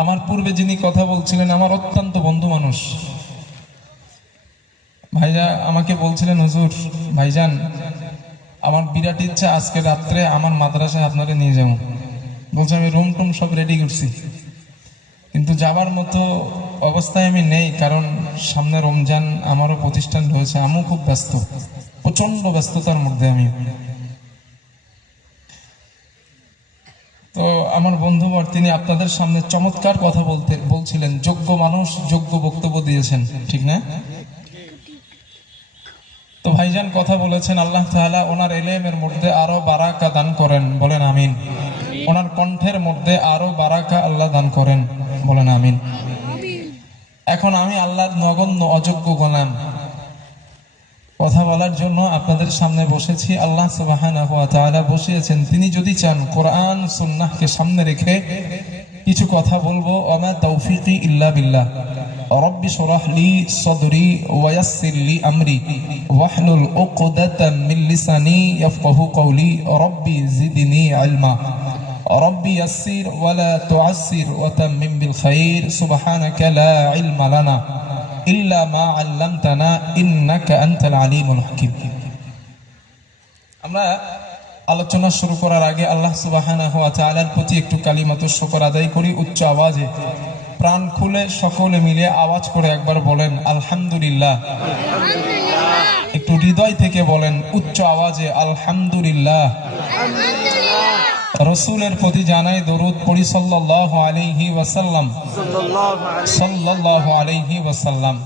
আমার পূর্বে যিনি কথা বলছিলেন আমার অত্যন্ত বন্ধু মানুষ ভাইজা আমাকে বলছিলেন, হুজুর ভাইজান আমার বিরাট ইচ্ছা আজকে রাত্রে আমার মাদ্রাসায় আপনারা নিয়ে যাবো। বলছে আমি রুম টুম সব রেডি করছি, কিন্তু যাবার মতো অবস্থায় আমি নেই, কারণ সামনে রমজান, আমারও প্রতিষ্ঠান রয়েছে, আমিও খুব ব্যস্ত, প্রচন্ড ব্যস্ততার মধ্যে আমি। তো আমার বন্ধুবর তিনি আপনাদের সামনে চমৎকার কথা বলছিলেন, যোগ্য মানুষ যোগ্য বক্তব্য দিয়েছেন, ঠিক না? তো ভাইজান কথা বলেছেন, আল্লাহ তাআলা ওনার ইলমের মধ্যে আরো বারাকা দান করেন, বলেন আমিন। ওনার কণ্ঠের মধ্যে আরো বারাকা আল্লাহ দান করেন, বলেন আমিন। এখন আমি আল্লাহর নগণ্য অযোগ্য গোলাম, কথা বলার জন্য আপনাদের সামনে বসেছি। আল্লাহ সুবহানাহু ওয়া তাআলা বসিয়েছেন, তিনি যদি চান কোরআন সুন্নাহকে সামনে রেখে কিছু কথা বলবো। ওমা তৌফিকি ইল্লা বিল্লাহ। রব্বি শরহ লি সদরি ওয়া ইয়াসসির লি আমরি ওয়াহলুল উকদাতাম মিন লিসানি ইয়াফকাহু কওলি রব্বি জিদনি ইলমা রব্বি ইয়াসসির ওয়া লা তুআসসির ওয়া তাম্মিম বিল খাইর সুবহানাকা লা ইলমা লানা ইল্লা মা আল্লামতানা ইন্নাকা আনতাল আলিমুল হাকিম। আমরা আলোচনা শুরু করার আগে আল্লাহ সুবহানাহু ওয়া তাআলার প্রতি একটু কালিমাতুশ শুকর আদায় করি। উচ্চ আওয়াজে প্রাণ খুলে সকলে মিলে আওয়াজ করে একবার বলেন আলহামদুলিল্লাহ। একটু হৃদয় থেকে বলেন উচ্চ আওয়াজে আলহামদুলিল্লাহ। রাসূলের প্রতি জানাই দরুদ পড়ি সাল্লাল্লাহু আলাইহি ওয়াসাল্লাম, সাল্লাল্লাহু আলাইহি ওয়াসাল্লাম।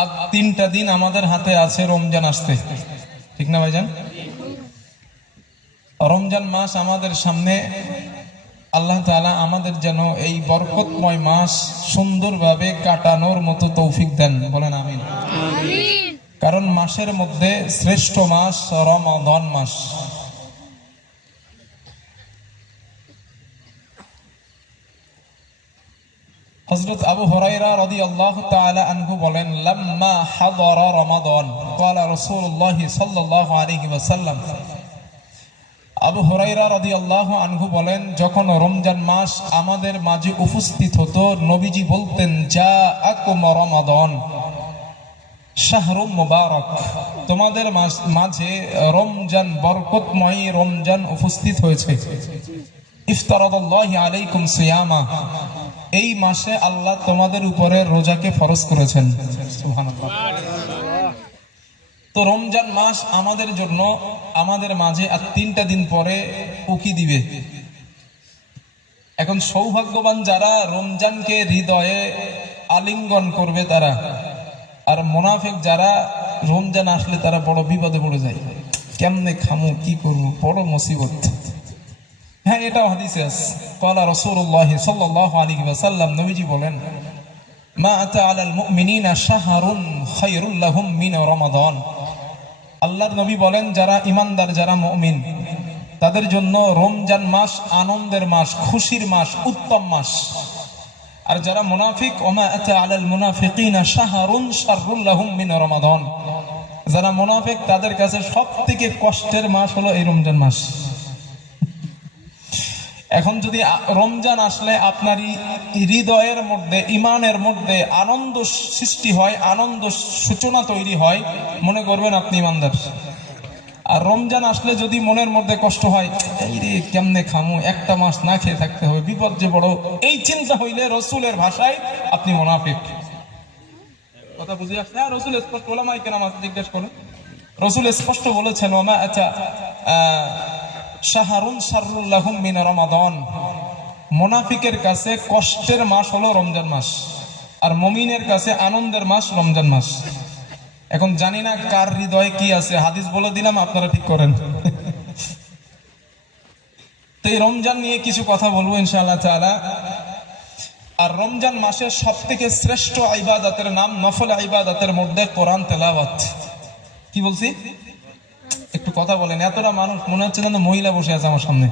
আর 3টা দিন আমাদের হাতে আছে রমজান আসতে, ঠিক না ভাইজান? রমজান মাস আমাদের সামনে। আল্লাহ তাআলা আমাদের যেন এই বরকতময় মাস সুন্দরভাবে কাটানোর মতো তৌফিক দেন, বলেন আমিন। কারণ মাসের মধ্যে শ্রেষ্ঠ মাস রমাদান মাস। হযরত আবু হুরায়রা রাদিয়াল্লাহু তাআলা আনহু বলেন, লাম্মা হাদারা রমাদান ক্বালা রাসূলুল্লাহ সাল্লাল্লাহু আলাইহি ওয়াসাল্লাম। আবু হুরায়রা রাদিয়াল্লাহু আনহু বলেন, যখন রমজান মাস আমাদের মাঝে উপস্থিত হতো, নবীজি বলতেন, জাআকুম রমাদান শাহরুম মুবারক, তোমাদের মাঝে রমজান বরকতময় রমজান উপস্থিত হয়েছে। ইফতারাদাল্লাহু আলাইকুম সিয়ামা, এই মাসে আল্লাহ তোমাদের উপরে রোজাকে ফরজ করেছেন। সুবহানাল্লাহ। তো রমজান মাস আমাদের জন্য, আমাদের মাঝে আর 3টা দিন পরে উকি দিবে। এখন সৌভাগ্যবান যারা রমজানকে হৃদয়ে আলিঙ্গন করবে তারা, আর মুনাফিক যারা রমজান আসলে তারা বড় বিপদে পড়ে যায়, কেমনে খামু, কি করবো, বড় মুসিবত। হ্যাঁ, এটাও হাদিসে আছে। ক্বালা রাসূলুল্লাহ সাল্লাল্লাহু আলাইহি ওয়াসাল্লাম, নবীজি বলেন, মা আতা আলাল মুমিনিনা শাহরুন খায়রুল লাহুম মিন রমাদান। আল্লাহর নবী বলেন, যারা ঈমানদার, যারা মুমিন, তাদের জন্য রমজান মাস আনন্দের মাস, খুশির মাস, উত্তম মাস। আর যারা মুনাফিক, ওমা আতা আলাল মুনাফিকিনা শাহরুন শাররুল লাহুম মিন রমাদান, যারা মুনাফিক তাদের কাছে সবথেকে কষ্টের মাস হলো এই রমজান মাস। এখন যদি রমজান আসলে আপনার হৃদয়ের মধ্যে, ইমানের মধ্যে আনন্দ সৃষ্টি হয়, আনন্দ সূচনা তৈরি হয়, মনে করবেন আপনি ইমানদার। আর রমজান আসলে যদি মনের মধ্যে কষ্ট হয়, এই রে কেমনে খামু, একটা মাস না খেয়ে থাকতে হবে, বিপদ যে বড়, এই চিন্তা হইলে রসুলের ভাষায় আপনি মুনাফিক। কথা বুঝে আসছে? রসুল স্পষ্ট, ওলামায়ে কেরাম জিজ্ঞেস করে, রসুল স্পষ্ট বলেছেন, ওমা আচ্ছা শাহরুন শাররুল লাহুম মিন রমাদান, মুনাফিকের কাছে কষ্টের মাস হলো রমজান মাস, আর মুমিনের কাছে আনন্দের মাস রমজান মাস। এখন জানি না কার হৃদয়ে কি আছে, হাদিস বলে দিলাম, আপনারা ঠিক করেন। তো এই রমজান নিয়ে কিছু কথা বলবো ইনশাআল্লাহ তাআলা। আর রমজান মাসের সবথেকে শ্রেষ্ঠ ইবাদতের নাম, নফল ইবাদতের মধ্যে কোরআন তেলাওয়াত। কি বলছি? একটু কথা বলেন। এতটা মানুষ মনে হচ্ছে যেন মহিলা বসে আছে আমার সামনে,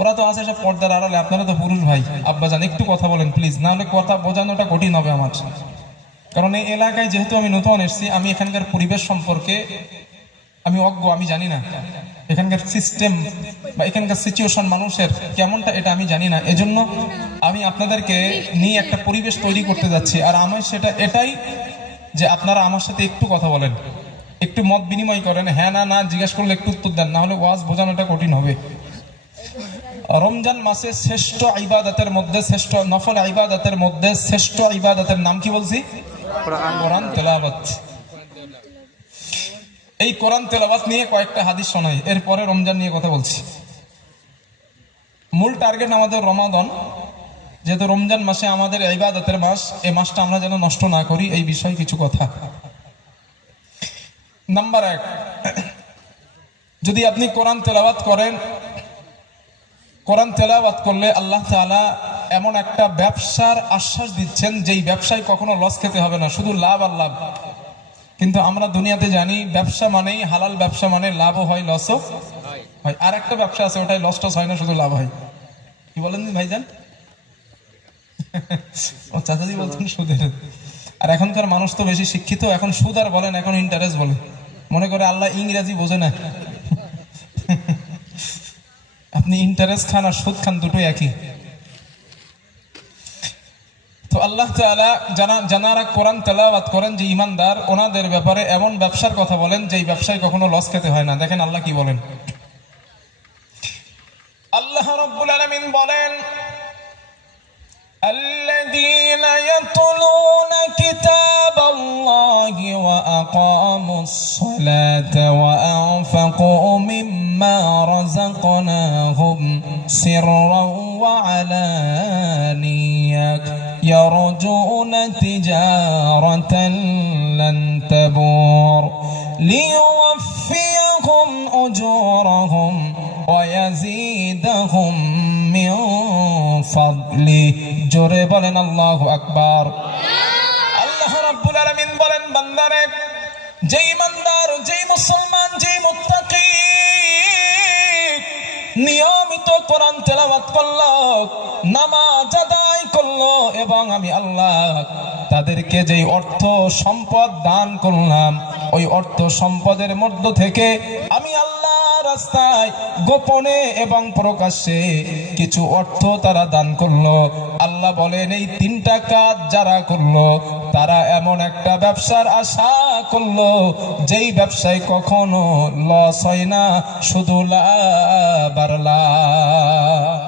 ওরা তো আছে সব পর্দার আড়ালে, আপনারা তো পুরুষ ভাই, আব্বাজান একটু কথা বলেন প্লিজ, না হলে কথা বোঝানোটা কঠিন হবে আমার। কারণ এই এলাকায় যেহেতু আমি নতুন এসেছি, আমি এখানকার পরিবেশ সম্পর্কে আমি অজ্ঞ, আমি জানি না। এখানকার সিস্টেম বা এখানকার সিচুয়েশন মানুষের কেমনটা এটা আমি জানি না, এজন্য আমি আপনাদেরকে নিয়ে একটা পরিবেশ তৈরি করতে যাচ্ছি। আর আমার সেটা এটাই যে আপনারা আমার সাথে একটু কথা বলেন, একটু মত বিনিময় করেন, হ্যাঁ না না জিজ্ঞেস করলে একটু উত্তর দেন, না হলে ওয়াজ বোঝানোটা কঠিন হবে। রমজান মাসে শ্রেষ্ঠ ইবাদতের মধ্যে, শ্রেষ্ঠ নফল ইবাদতের মধ্যে শ্রেষ্ঠ ইবাদতের নাম কি বলছি? কোরআন তেলাওয়াত। এই কোরআন তেলাওয়াত নিয়ে কয়েকটা হাদিস শোনাই, এরপরে রমজান নিয়ে কথা বলছি। মূল টার্গেট আমাদের রমাদান, যেহেতু রমজান মাসে আমাদের ইবাদতের মাস, এই মাসটা আমরা যেন নষ্ট না করি, এই বিষয়ে কিছু কথা। নাম্বার 1, যদি আপনি কোরআন তেলাওয়াত করেন, কোরআন তেলাওয়াত করলে আল্লাহ তাআলা এমন একটা ব্যবসার আশ্বাস দিচ্ছেন যেই ব্যবসায় কখনো লস খেতে হবে না, শুধু লাভ আর লাভ। কিন্তু আমরা দুনিয়াতে জানি ব্যবসা মানেই, হালাল ব্যবসা মানে লাভও হয় লসও হয়। আর একটা ব্যবসা আছে ওটাই লস টস হয় না, শুধু লাভ হয়। কি বলেন ভাইজান? ও চাচাজি বলছেন সুদের। আর এখনকার মানুষ তো বেশি শিক্ষিত, এখন সুদ আর বলেন, এখন ইন্টারেস্ট বলে, মনে করে আল্লাহ ইংরেজি বোঝে না। আপনি ইন্টারেস্ট খান আর সুদ খান, দুটোই একই। তো আল্লাহ তাআলা যারা কোরআন তেলাওয়াত করেন, যে ঈমানদার, ওনাদের ব্যাপারে এমন ব্যবসার কথা বলেন যেই ব্যবসায় কখনো লস খেতে হয় না। দেখেন আল্লাহ কি বলেন। আল্লাহ রাব্বুল আলামিন বলেন, الذين يتلون كتاب الله وأقاموا الصلاة وأنفقوا مما رزقناهم سرا وعلانية يرجون تجارة لن تبور ليوفيهم أجورهم ويزيدهم من فضله। জোরে বলেন আল্লাহু আকবার। আল্লাহ রাব্বুল আলামিন বলেন, বান্দারে, যে ঈমানদার, যে মুসলমান, যে মুত্তাকি নিয়মিত কোরআন তেলাওয়াত করলো, নামাজ আদায় করলো, এবং আমি আল্লাহ তাদেরকে যেই অর্থ সম্পদ দান করলাম, ওই অর্থ সম্পদের মধ্য থেকে আমি আল্লাহ রাস্তায় গোপনে এবং প্রকাশ্যে কিছু অর্থ তারা দান করলো। আল্লাহ বলেন, এই 3টা কাজ যারা করলো, তারা এমন একটা ব্যবসার আশা করলো যেই ব্যবসায় কখনো লস হয় না, শুধু লাভ আর লাভ,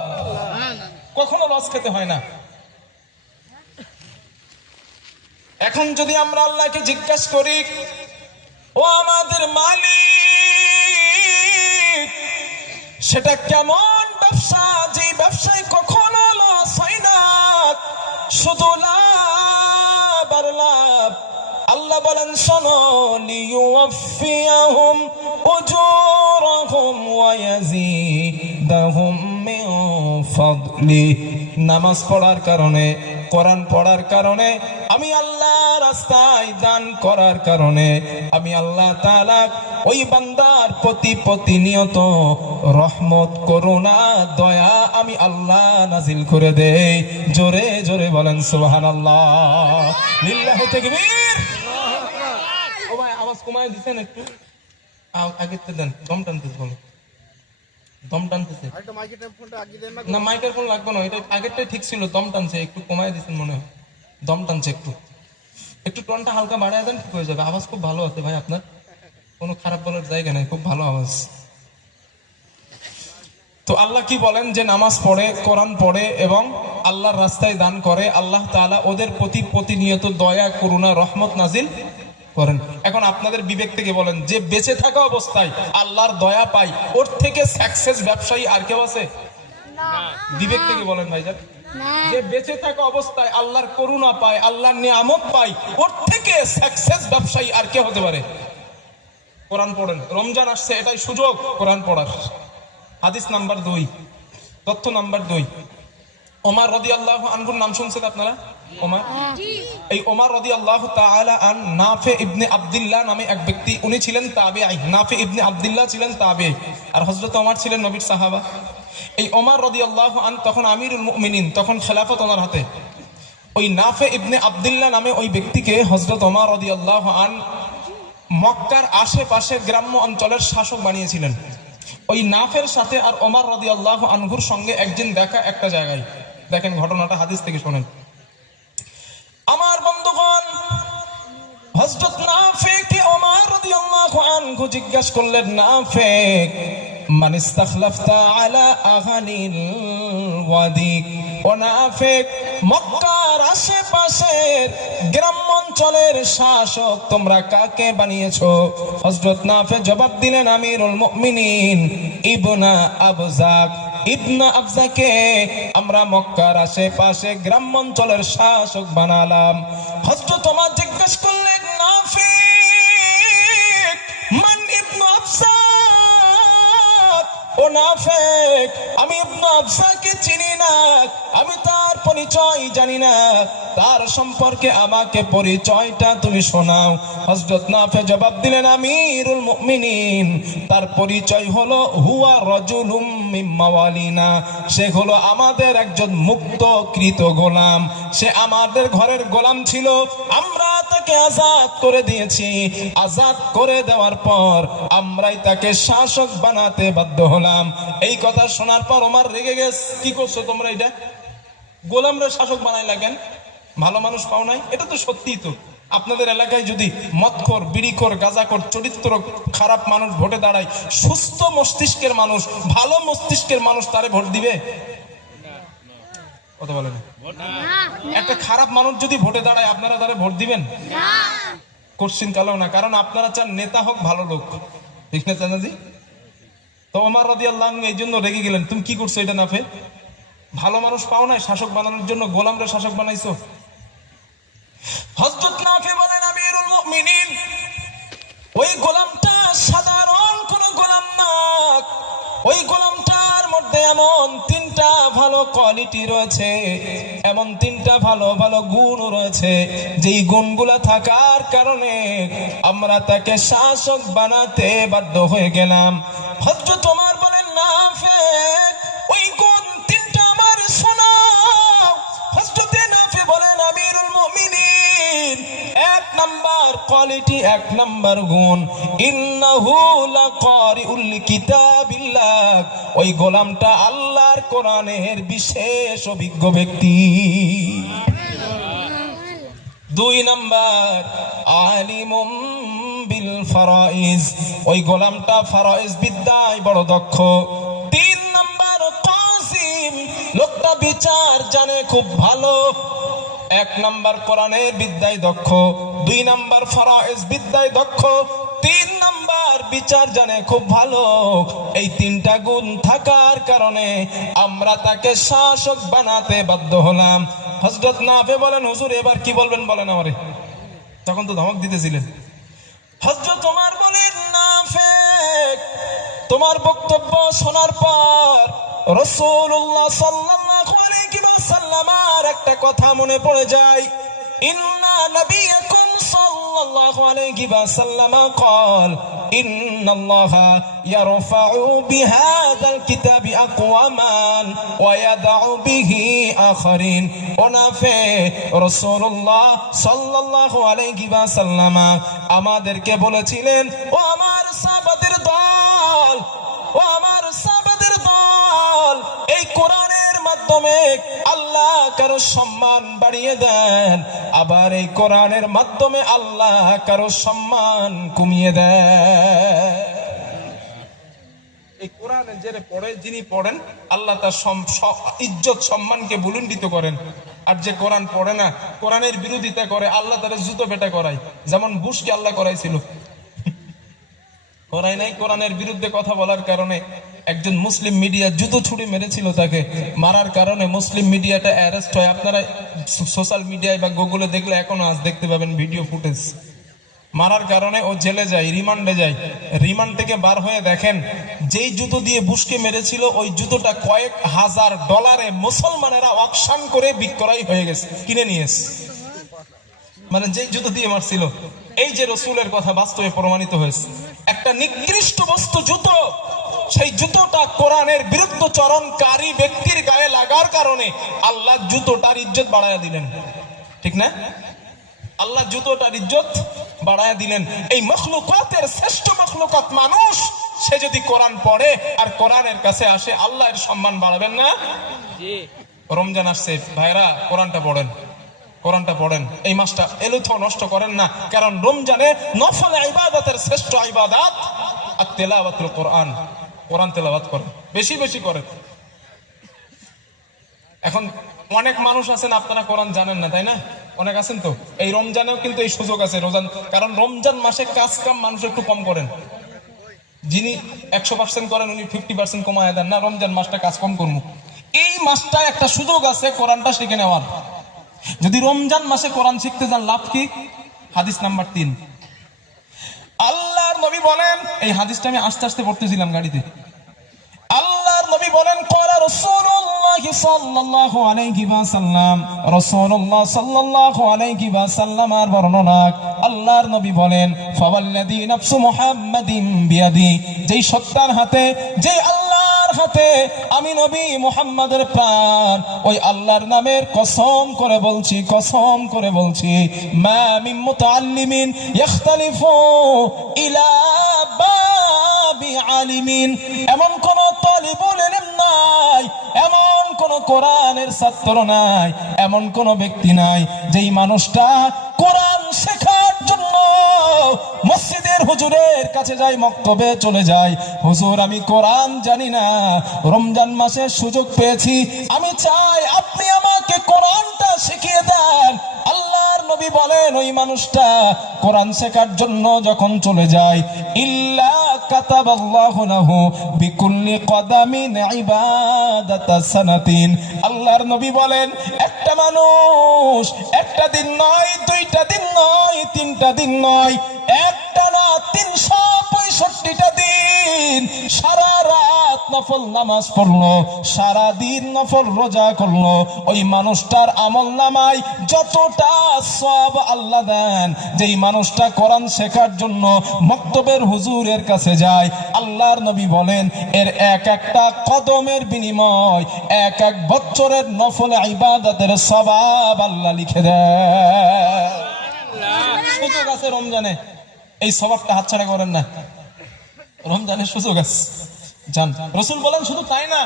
কখনো লস খেতে হয় না। এখন যদি আমরা আল্লাহকে জিজ্ঞাসা করি, ও আমাদের মালিক, সেটা কেমন ব্যবসা যে ব্যবসায় কখনো লস হয় না, শুধু লাভ আর লাভ? আল্লাহ বলেন, শোনো, লিইউফিয়াহুম উজুরাহুম ওয়া ইয়াজিদাহুম মিন ফাদলি। নামাজ পড়ার কারণে, কোরআন পড়ার কারণে, আমি আল্লাহ রাস্তায় দান করার কারণে আমি আল্লাহ তাআলা ওই বান্দার প্রতি প্রতিনিয়ত রহমত, করুণা, দয়া আমি আল্লাহ নাজিল করে দেই। জোরে জোরে বলেন সুবহানাল্লাহ, লিল্লাহি তাকবীর। ও ভাই, আওয়াজ কমায় দিছেন একটু, আগেতে দেন, দম টানতেছে, বলো দম টানতেছে। না, মাইকের ফোন লাগবে না, এটা আগেরটাই ঠিক ছিল, দম টানছে, একটু কমায় দিচ্ছেন মনে হয়, দম টানছে। একটু টনটা হালকা বাড়ায় দেন, ঠিক হয়ে যাবে। আওয়াজ খুব ভালো আছে ভাই, আপনার কোনো খারাপ বলার জায়গা নেই, খুব ভালো আওয়াজ। তো আল্লাহ কি বলেন, যে নামাজ পড়ে, কোরআন পড়ে এবং আল্লাহর রাস্তায় দান করে, আল্লাহ তাআলা ওদের প্রতি প্রতিনিয়ত দয়া, করুণা, রহমত নাজিল করেন। এখন আপনাদের বিবেক থেকে বলেন, যে বেঁচে থাকা অবস্থায় আল্লাহর দয়া পাই, ওর থেকে সাকসেস ব্যবসায়ী আর কেউ আছে? বিবেক থেকে বলেন ভাইজান, যে বেঁচে থাকা অবস্থায় আল্লাহর করুণা পায়, আল্লাহর নিয়ামত পায়, ওর থেকে সাকসেস ব্যবসায়ী আর কে হতে পারে? কোরআন পড়েন, রমজান আসছে, এটাই সুযোগ কোরআন পড়ার। হাদিস নাম্বার 2, তথ্য নাম্বার 2, ওমর রাদিয়াল্লাহু আনহুর নাম শুনছেন আপনারা? ওমর, এই ওমর রাদিয়াল্লাহু তাআলা আন নাফি ইবনে আব্দুল্লাহ নামে এক ব্যক্তি, উনি ছিলেন তাবিঈ। নাফি ইবনে আব্দুল্লাহ ছিলেন তাবিঈ, আর হযরত ওমর ছিলেন নবীর সাহাবা। এই ওমর রাদিয়াল্লাহু আন তখন আমিরুল মুমিনিন, তখন খেলাফত ওনার হাতে। ওই নাফি ইবনে আব্দুল্লাহ নামে ওই ব্যক্তিকে হযরত ওমর রাদিয়াল্লাহু আন মক্কার আশেপাশে গ্রাম্য অঞ্চলের শাসক বানিয়েছিলেন। ওই নাফের সাথে আর ওমর রাদিয়াল্লাহু আনহুর সঙ্গে একদিন দেখা একটা জায়গায়। দেখেন ঘটনাটা হাদিস থেকে শোনেন। আমার বন্ধুগণ, হযরত নাফেকে ওমর রাদিয়াল্লাহু আনহু জিজ্ঞাসা করলেন, নাফেক মান ইস্তাখলাফতা আলা আহানিল ওয়াদি। ও নাফেক, মক্কার আশেপাশের গ্রামাঞ্চলের শাসক তোমরা কাকে বানিয়েছো? হযরত নাফে জবাব দিলেন, আমিরুল মুমিনিন ইবনা আবজাক, ইবনা আবজাকে আমরা মক্কার আশেপাশে গ্রামাঞ্চলের শাসক বানালাম। হযরত ওমর জিজ্ঞেস করলেন, নাফিক মান ইবনু আবজাক? ও নাফিক, আমি ইবনু আবজাকে চিনি না, আমি তার পরিচয় জানি না, তার সম্পর্কে আমাকে পরিচয়টা তুমি শোনাও। হযরত নাফে জবাব দিলেন, আমিরুল মুমিনিন, তার পরিচয় হলো হুয়া রাজুলুম মিন মাওয়ালিনা, সে হলো আমাদের একজন মুক্তকৃত গোলাম। সে আমাদের ঘরের গোলাম ছিল, আমরা তাকে আজাদ করে দিয়েছি। আজাদ করে দেওয়ার পর আমরাই তাকে শাসক বানাতে বাধ্য হলাম। এই কথা শোনার পর ওমর রেগে গেছে, কি করছো তোমরা? এটা গোলামরা শাসক বানাই লাগেন, ভালো মানুষ পাও নাই? এটা তো সত্যি। তো আপনাদের এলাকায় যদি মদখোর, বিড়িখোর, গাঁজাখোর, চরিত্র খারাপ মানুষ ভোটে দাঁড়ায়, সুস্থ মস্তিষ্কের মানুষ, ভালো মস্তিষ্কের মানুষ তারে ভোট দিবে? কথা বলেন। একটা খারাপ মানুষ যদি ভোটে দাঁড়ায়, আপনারা তারে ভোট দিবেন? কোশ্চিন কালেও না, কারণ আপনারা চান নেতা হোক ভালো লোক, ঠিক না চাচাজি? তো ওমর রাদিয়াল্লাহু আনহু এই জন্য রেগে গেলেন, তুমি কি করছো এটা নাফে? ভালো মানুষ পাও নাই, শাসক বানানোর জন্য গোলামরা শাসক বানাইছো। হযরত নাফে বলেন, আমিরুল মুমিনিন, ওই গোলামটা সাধারণ কোন গোলাম না, ওই গোলামটার মধ্যে এমন তিনটা ভালো কোয়ালিটি রয়েছে, এমন তিনটা ভালো ভালো গুণ রয়েছে, যেই গুণগুলা থাকার কারণে আমরা তাকে শাসক বানাতে বাধ্য হয়ে গেলাম। হযরত ওমর বলেন, নাফে ওই গুণ তিনটা আমার শোনাও। হযরত নাফে বলেন, আমিরুল মুমিনিন, এক নাম্বার কোয়ালিটি, এক নাম্বার গুণ, ইন্নাহু লাকারিউল কিতাবিল্লাহ, ওই গোলামটা আল্লাহর কোরআনের বিশেষ অভিজ্ঞ ব্যক্তি। দুই নাম্বার, আলিমুম বিল ফারাইজ, ওই গোলামটা ফারাইজ বিদ্যায় বড় দক্ষ। তিন নাম্বার, কাসিম, লোকটা বিচার জানে খুব ভালো। এক নাম্বার কোরআনের বিদ্যায় দক্ষ, দুই নাম্বার ফারাইজ বিদ্যায় দক্ষ, তিন নাম্বার বিচার জানে খুব ভালো। এই তিনটা গুণ থাকার কারণে আমরা তাকে শাসক বানাতে বাধ্য হলাম। হযরত নাফে বলেন, হুজুর এবার কি বলবেন বলেন আমারে। তখন তো ধমক দিতেছিলেন। হযরত ওমর বলেন, নাফে তোমার বক্তব্য শোনার পর রাসূলুল্লাহ সাল্লাল্লাহু আলাইহি ওয়াসাল্লামের একটা কথা মনে পড়ে যায়। ইন্না নবিয়াকুম সাল্লাল্লাহু আলাইহি ওয়াসাল্লাম قال ان الله يرفع بهذا الكتاب اقواما ويدع به اخرين। ওনাফে রাসূলুল্লাহ সাল্লাল্লাহু আলাইহি ওয়াসাল্লাম আমাদেরকে বলেছিলেন, ও আমার সাহাবাদের দল, ও আমার সাহাবাদের দল, এই কোরআনের মাধ্যমে আল্লাহ কারো সম্মান বাড়িয়ে দেন, আবার এই কোরআনের মাধ্যমে আল্লাহ কারো সম্মান কমিয়ে দেন। এই কোরআনের যে পড়ে, যিনি পড়েন, আল্লাহ তার ইজ্জত সম্মানকে বুলন্দিত করেন। আর যে কোরআন পড়ে না, কোরআনের বিরোধিতা করে, আল্লাহ তার জুতো পেটা করায়। যেমন বুশকে আল্লাহ করাইছিল, করাই নাই? কোরআনের বিরুদ্ধে কথা বলার কারণে একজন মুসলিম মিডিয়া জুতো ছুড়ে মেরেছিল তাকে। মারার কারণে মুসলিম মিডিয়াটা অ্যারেস্ট হয়। আপনারা সোশ্যাল মিডিয়ায় বা গুগলে দেখলে এখনো আজ দেখতে পাবেন ভিডিও ফুটেজ। মারার কারণে ও জেলে যায়, রিমান্ডে যায়। রিমান্ড থেকে বার হয়ে দেখেন, যেই জুতো দিয়ে বুশকে মেরেছিল ওই জুতোটা কয়েক হাজার ডলারে মুসলমানেরা অকশন করে বিক্রয় হয়ে গেছে, কিনে নিয়েছে। মানে যেই জুতো দিয়ে মারছিল, এই যে রসুলের কথা বাস্তবে প্রমাণিত হয়েছে। একটা নিকৃষ্ট বস্তু জুতো, সেই জুতোটা কোরআনের বিরুদ্ধচরণকারী ব্যক্তির গায়ে লাগার কারণে আল্লাহ জুতোটার ইজ্জত বাড়ায়া দিলেন, ঠিক না? আল্লাহ জুতোটার ইজ্জত বাড়ায়া দিলেন। এই মখলুকাতের শ্রেষ্ঠ মখলুকাত মানুষ, সে যদি কোরআন পড়ে আর কোরআনের কাছে আসে, আল্লাহ এর সম্মান বাড়াবেন না? রমজান আসছে ভাইরা, কোরআনটা পড়েন, কোরআনটা পড়েন। এই মাসটা এলুথ নষ্ট করেন না, কারণ রমজানে নফল ইবাদতের শ্রেষ্ঠ ইবাদত আর তেলাওয়াতুল কোরআন। কোরআন তেলাওয়াত করেন, বেশি বেশি করেন। এখন অনেক মানুষ আছেন আপনারা কোরআন জানেন না, তাই না? অনেক আছেন তো। এই রমজানেও কিন্তু এই সুযোগ আছে, কারণ রমজান মাসে কাজ কাম মানুষ একটু কম করেন। যিনি 100% করেন উনি 50% কমায় দেন না, রমজান মাসটা কাজ কম করবো। এই মাসটা একটা সুযোগ আছে কোরআনটা শিখে নেওয়ার। যদি রমজান মাসে কোরআন শিখতে যান লাভ কি? হাদিস নাম্বার 3, আল্লাহর নবী বলেন, এই হাদিসটা আমি আস্তে আস্তে পড়তেছিলাম গাড়িতে। আল্লাহর নবী বলেন, ক্বালা রাসূলুল্লাহ সাল্লাল্লাহু আলাইহি ওয়াসাল্লাম, রাসূলুল্লাহ সাল্লাল্লাহু আলাইহি ওয়াসাল্লামের বর্ণনা। আল্লাহর নবী বলেন, ফাওয়াল্লাযী নাফসু মুহাম্মাদিন বিয়াদি, যেই সত্তার হাতে, যেই আল্লাহর হাতে আমি নবী মুহাম্মাদের প্রাণ, ওই আল্লাহর নামের কসম করে বলছি, কসম করে বলছি, মা মিন মুতাআল্লিমিন ইখতালিফু ইলা বাবি আলিমিন, এমন কোন তালিবুল ইলম নাই, এমন কোন কোরআনের ছাত্র নাই, এমন কোন ব্যক্তি নাই যেই মানুষটা কোরআন শেখার জন্য মসজিদের হুজুরের কাছে যায়, মক্তবে চলে যায়, হুজুর আমি কোরআন জানি না, রমজান মাসে সুযোগ পেয়েছি, আমি চাই আপনি আমাকে কোরআনটা শিখিয়ে দেন। আল্লাহর নবী বলেন, ওই মানুষটা কোরআন শেখার জন্য যখন চলে যায়, ইল্লা কাতাবাল্লাহু লাহু বিকুল্লি কদামিন ইবাদাতা সানাতিন, আল্লাহর নবী বলেন, একটা মানুষ একটা দিন নয়, দুইটা দিন নয়, তিনটা দিন নয়, একটা না 365টা দিন সারা রাত নফল নামাজ পড়লো, সারা দিন নফল রোজা করলো, ওই মানুষটার আমল নামায় যতটা সওয়াব আল্লাহ দেন, যেই মানুষটা কোরআন শেখার জন্য মক্তবের হুজুরের কাছে যায়, আল্লাহর নবী বলেন, এর এক একটা কদমের বিনিময় এক এক বছরের নফল ইবাদতের সওয়াব আল্লাহ লিখে দেয়। সুযোগ আছে রমজানে, এই সওয়াবটা হাতছাড়া করেন না। রমজানের সুযোগ আছে, জান। রাসূল বলেন, শুধু তাই না,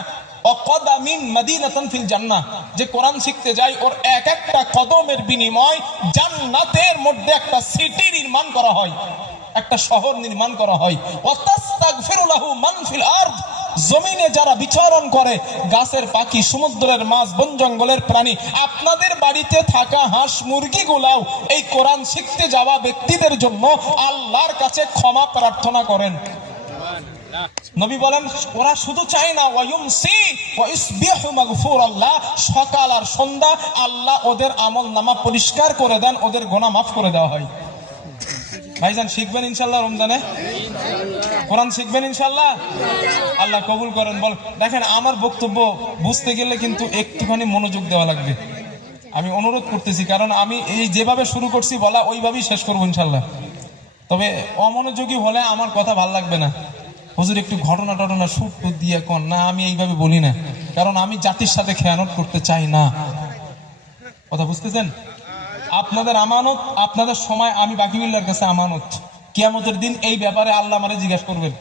অকদামিন মাদিনাতান ফিল জান্নাহ, যে কোরআন শিখতে যায় ওর এক একটা কদমের বিনিময় জান্নাতের মধ্যে একটা সিটি নির্মাণ করা হয়, একটা শহর নির্মাণ করা হয়। ওয়াতাস্তাগফিরু লাহু মান ফিল আরদ, জমিনে যারা বিচরণ করে, গাছের পাখি, সমুদ্রের মাছ, বন জঙ্গলের প্রাণী, আপনাদের বাড়িতে থাকা হাঁস মুরগি গুলাও এই কোরআন শিখতে যাওয়া ব্যক্তিদের জন্য আল্লাহর কাছে ক্ষমা প্রার্থনা করেন। নবী বলেন, ওরা শুধু চায় না, ওয়ায়ুমসি ওয়াইসবিহু মাগফুরাল্লাহ, সকাল আর সন্ধ্যা আল্লাহ ওদের আমল নামা পরিষ্কার করে দেন, ওদের গুনাহ মাফ করে দেওয়া হয়। ভাইজান শিখবেন ইনশাআল্লাহ রমজানে, কোরআন শিখবেন ইনশাআল্লাহ, আল্লাহ কবুল করেন। বল দেখেন, আমার বক্তব্য বুঝতে গেলে কিন্তু একটুখানি মনোযোগ দেওয়া লাগবে, আমি অনুরোধ করতেছি, কারণ আমি এই যেভাবে শুরু করছি বলা ওইভাবেই শেষ করবো ইনশাআল্লাহ। তবে অমনোযোগী হলে আমার কথা ভাল লাগবে না, হুজুর একটু ঘটনা টটনা শুট দিয়ে কোন না, আমি এইভাবে বলি না, কারণ আমি জাতির সাথে খেয়ানত করতে চাই না। কথা বুঝতেছেন? আপনাদের আমানত, আপনাদের সময় আমি বাকিউল্লাহর কাছে আমানত। কিয়ামতের দিন এই ব্যাপারে আল্লাহ আমারে জিজ্ঞাসা করবেন।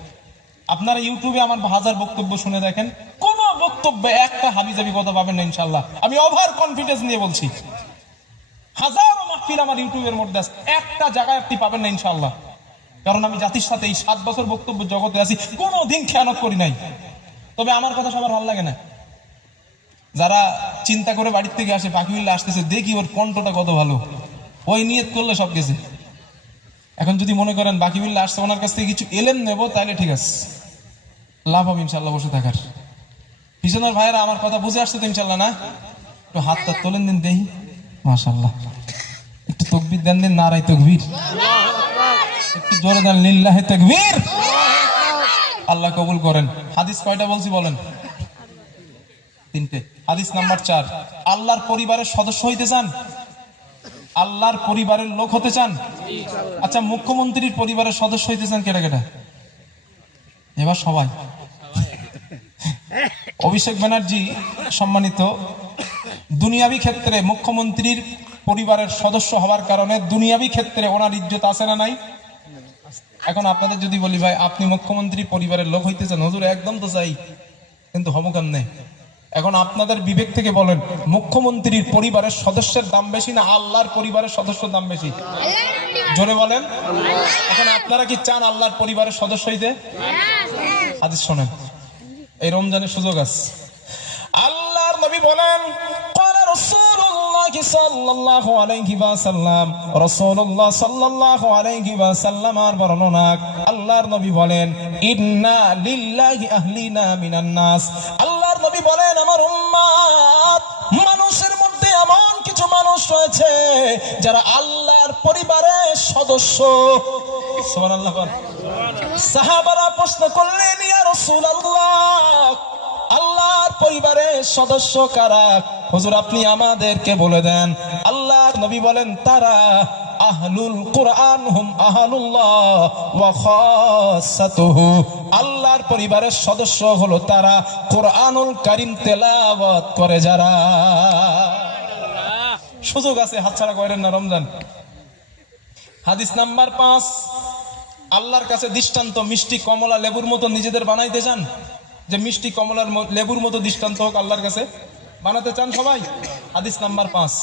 আপনারা ইউটিউবে আমার 1000 বক্তব্য শুনে দেখেন, কোন বক্তব্যে একটা হাবিজাবি কথা পাবেন না ইনশাআল্লাহ। আমি ওভার কনফিডেন্স নিয়ে বলছি, হাজারো মাহফিল আমার ইউটিউবের মধ্যে আছে, একটা জায়গায় আপনি পাবেন না ইনশাআল্লাহ, কারণ আমি জাতির সাথে এই 7 বছর বক্তব্য জগতে আছি, কোনোদিন খেয়ানত করি নাই। তবে আমার কথা সবার ভালো লাগে না, যারা চিন্তা করে বাড়ির থেকে আসে, বাকিউল্লাহ আসতেছে, দেখি ওর কণ্ঠটা কত ভালো, ওই নিয়ত করলে সব গেছে। এখন যদি মনে করেন বাকিউল্লাহ আসছে, ওনার কাছ থেকে কিছু এলেম নেবো, তাহলে ঠিক আছে, লাভ হবে ইনশাল্লাহ বসে থাকার। পিছনের ভাইয়েরা আমার কথা বুঝে আসছে তো ইনশাল্লাহ না? একটু হাতটা তোলেন দিন দেখি, মাশাআল্লাহ। একটু তাকবীর দেন দিন, নারায়ে তাকবীর, একটু জোরে দেন লিল্লাহি তাকবীর। আল্লাহ কবুল করেন। হাদিস কয়টা বলছি বলেন? 3টে। হাদিস নাম্বার 4, আল্লাহর পরিবারের সদস্য হইতে চান? আল্লাহর পরিবারের লোক হতে চান? আচ্ছা, মুখ্যমন্ত্রীর পরিবারের সদস্য হইতে চান কেটা কেটা? এবার সবাই। অভিষেক ব্যানার্জি সম্মানিত, দুনিয়াবি ক্ষেত্রে মুখ্যমন্ত্রীর পরিবারের সদস্য হওয়ার কারণে দুনিয়াবি ক্ষেত্রে ওনার ইজ্জত আছে না নাই? এখন আপনাদের যদি বলি ভাই আপনি মুখ্যমন্ত্রী পরিবারের লোক হইতে চান, হুজুর একদম তো চাই, কিন্তু হবো কেমনে? এখন আপনাদের বিবেক থেকে বলেন, মুখ্যমন্ত্রীর পরিবারের সদস্যের দাম বেশি না আল্লাহর পরিবারের সদস্যের দাম বেশি? জোরে বলেন। এখন আপনারা কি চান আল্লাহর পরিবারের সদস্য হইতে? হাদিস শোনেন, এই রমজানের সুযোগ আছে। আল্লাহর নবী বলেন, ক্বালা রাসূলুল্লাহ সাল্লাল্লাহু আলাইহি ওয়াসাল্লাম, রাসূলুল্লাহ সাল্লাল্লাহু আলাইহি ওয়াসাল্লাম আর বর্ণনা, আল্লাহর নবী বলেন, ইন্না লিল্লাহি আহলিনা মিনান নাস। আল্লাহর নবী বলেন, আমার উম্মত মানুষের মধ্যে এমন কিছু মানুষ রয়েছে যারা আল্লাহর পরিবারের সদস্য। সুবহানাল্লাহ। সাহাবারা প্রশ্ন করলেন, ইয়া রাসূলুল্লাহ, আল্লাহর পরিবারের সদস্য কারা? হুজুর আপনি আমাদেরকে বলে দেন। আল্লাহর নবী বলেন, তারা আহলুল কুরআন হুম আহলুল্লাহ ওয়া খাসাতুহু। আল্লাহর পরিবারের সদস্য হলো তারা কোরআনুল কারীম তেলাওয়াত করে যারা। সুযোগ আছে, হাতছাড়া করেন না রমজান। হাদিস নাম্বার 5, আল্লাহর কাছে দৃষ্টান্ত মিষ্টি কমলা লেবুর মতো নিজেদের বানাইতে চান? যে মিষ্টি কমলার লেবুর মতো দৃষ্টান্ত হোক আল্লাহর কাছে, বানাতে চান সবাই? হাদিস নাম্বার 5,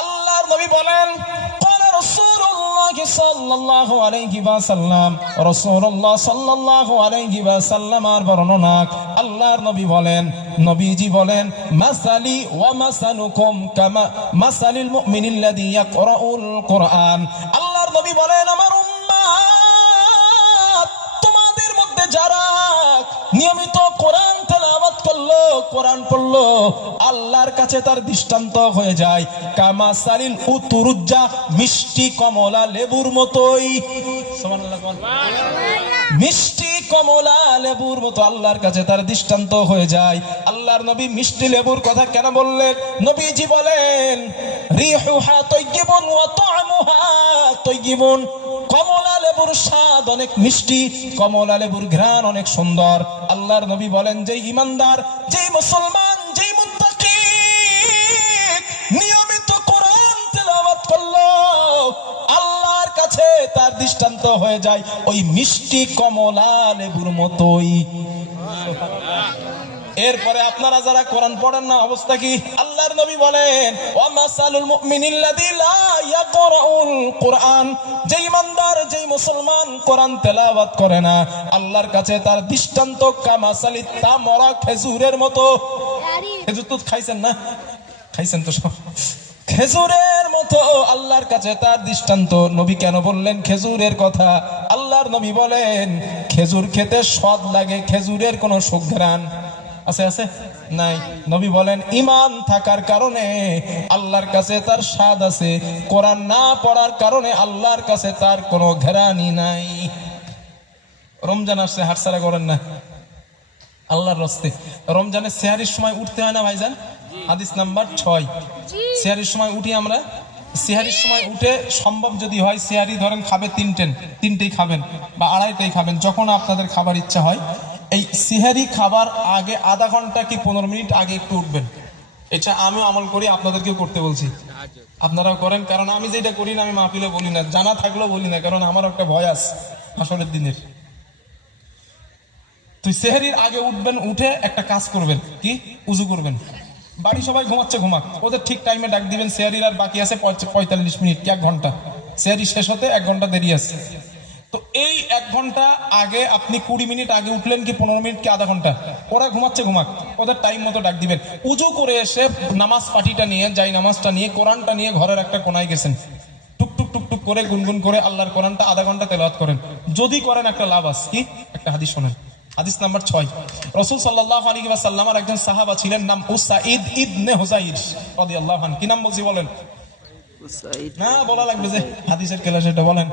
আল্লাহর নবী বলেন, ক্বালা রাসূলুল্লাহ সাল্লাল্লাহু আলাইহি ওয়াসাল্লাম, রাসূলুল্লাহ সাল্লাল্লাহু আলাইহি ওয়াসাল্লাম আর বর্ণনা, আল্লাহর নবী বলেন, নবীজি বলেন, মাসালি ওয়া মাসালুকুম কামা মাসালিল মুমিনিল্লাযী ইয়াকরাউল কুরআন। আল্লাহর নবী বলেন, আমার উম্মত তোমাদের মধ্যে যারা নিয়মিত কোরআন তেলাওয়াত করলো, কোরআন পড়লো, আল্লাহর কাছে তার দৃষ্টান্ত হয়ে যায় কামা সালিল উতুরুজ্জা, মিষ্টি কমলা লেবুর মতোই। সুবহানাল্লাহ। মিষ্টি কমলা লেবুর মতো আল্লাহর কাছে তার দৃষ্টান্ত হয়ে যায়। আল্লাহর নবী মিষ্টি লেবুর কথা কেন বললেন? নবীজি বলেন, রিহুহা তাইয়্যিবুন ওয়া তা'মুহা তাইয়্যিবুন। কমলা লেবুর স্বাদ অনেক মিষ্টি, কমলা লেবুর ঘ্রাণ অনেক সুন্দর। আল্লাহর নবী বলেন, যেই ইমানদার, যেই মুসলমান, যেই মুত্তাকি নিয়মিত কোরআন তেলাওয়াত করলো, আল্লাহর কাছে তার দৃষ্টান্ত হয়ে যায় ওই মিষ্টি কমলা লেবুর মতোই। এরপরে আপনারা যারা কোরআন পড়েন না, অবস্থা কি? আল্লাহর নবী বলেন, ওয়া মাসালুল মুমিনিল্লাযী লা ইয়াকরাউল কুরআন। যেই ইমানদার, যেই মুসলমান কোরআন তেলাওয়াত করে না, আল্লাহর কাছে তার দৃষ্টান্ত কামাসালিত তামরা, খেজুরের মতো। খেজুর তো খাইছেন না? খাইছেন তো সব। খেজুরের মতো আল্লাহর কাছে তার দৃষ্টান্ত। নবী কেন বললেন খেজুরের কথা? আল্লাহর নবী বলেন, খেজুর খেতে স্বাদ লাগে, খেজুরের কোনো সুঘ্রাণ আছে? আছে? নাই। নবী বলেন, ঈমান থাকার কারণে আল্লাহর কাছে তার স্বাদ আছে, কোরআন না পড়ার কারণে আল্লাহর কাছে তার কোনো ঘ্রাণই নাই। রমজান আসছে, হাতছাড়া করেন না আল্লাহর রাস্তে। রমজানের সেহরির সময় উঠতে হয় না ভাইজান? হাদিস নাম্বার 6, সেহরির সময় উঠি আমরা। সেহরির সময় উঠে সম্ভব যদি হয়, সেহরি ধরেন খাবে তিনটেই খাবেন বা আড়াইটাই খাবেন, যখন আপনাদের খাবার ইচ্ছা হয়। এই সেহরি খাবার আগে আধা ঘন্টা কি 15 মিনিট আগে একটু উঠবেন। এটা আমিও আমল করি, আপনাদেরকেও করতে বলছি, আপনারাও করেন। কারণ আমি যেটা করি না, আমি মাহফিলে বলি না, জানা থাকলেও বলি না, কারণ আমার একটা ভয় আছে আসরের দিনের। তুই সেহরির আগে উঠবেন, উঠে একটা কাজ করবেন, কি? উজু করবেন। বাড়ি সবাই ঘুমাচ্ছে, ঘুমাক, ওদের ঠিক টাইমে ডাক দিবেন। সেহরির আর বাকি আছে 45 মিনিট কি 1 ঘন্টা। সেহরি শেষ হতে 1 ঘন্টা দেরি আছে। তো এই 1 ঘন্টা আগে আপনি 20 মিনিট আগে উঠলেন কি 15 মিনিট কি আধা ঘন্টা, ওরা ঘুমাচ্ছে, ঘুমাক, ওদের টাইম মতো ডাক দিবেন। উজু করে এসে নামাজ পাটিটা নিয়ে, যাই নামাজটা নিয়ে, কোরআনটা নিয়ে ঘরের একটা কোনায় গেছেন, টুকটুক টুকটুক করে গুনগুন করে আল্লাহর কোরআনটা আধা ঘন্টা তেলাওয়াত করেন। যদি করেন একটা লাভ আছে, কি? একটা হাদিস শোনেন। হাদিস নাম্বার 6, রাসূল সাল্লাল্লাহু আলাইহি ওয়াসাল্লামের একজন সাহাবা ছিলেন, নাম উসাইদ ইবনে হুযাইর রাদিয়াল্লাহু আনহু। কি নাম বলছি বলেন? উসাইদ। না বলা লাগবে যে হাদিসের ক্লাসে এটা বলেন।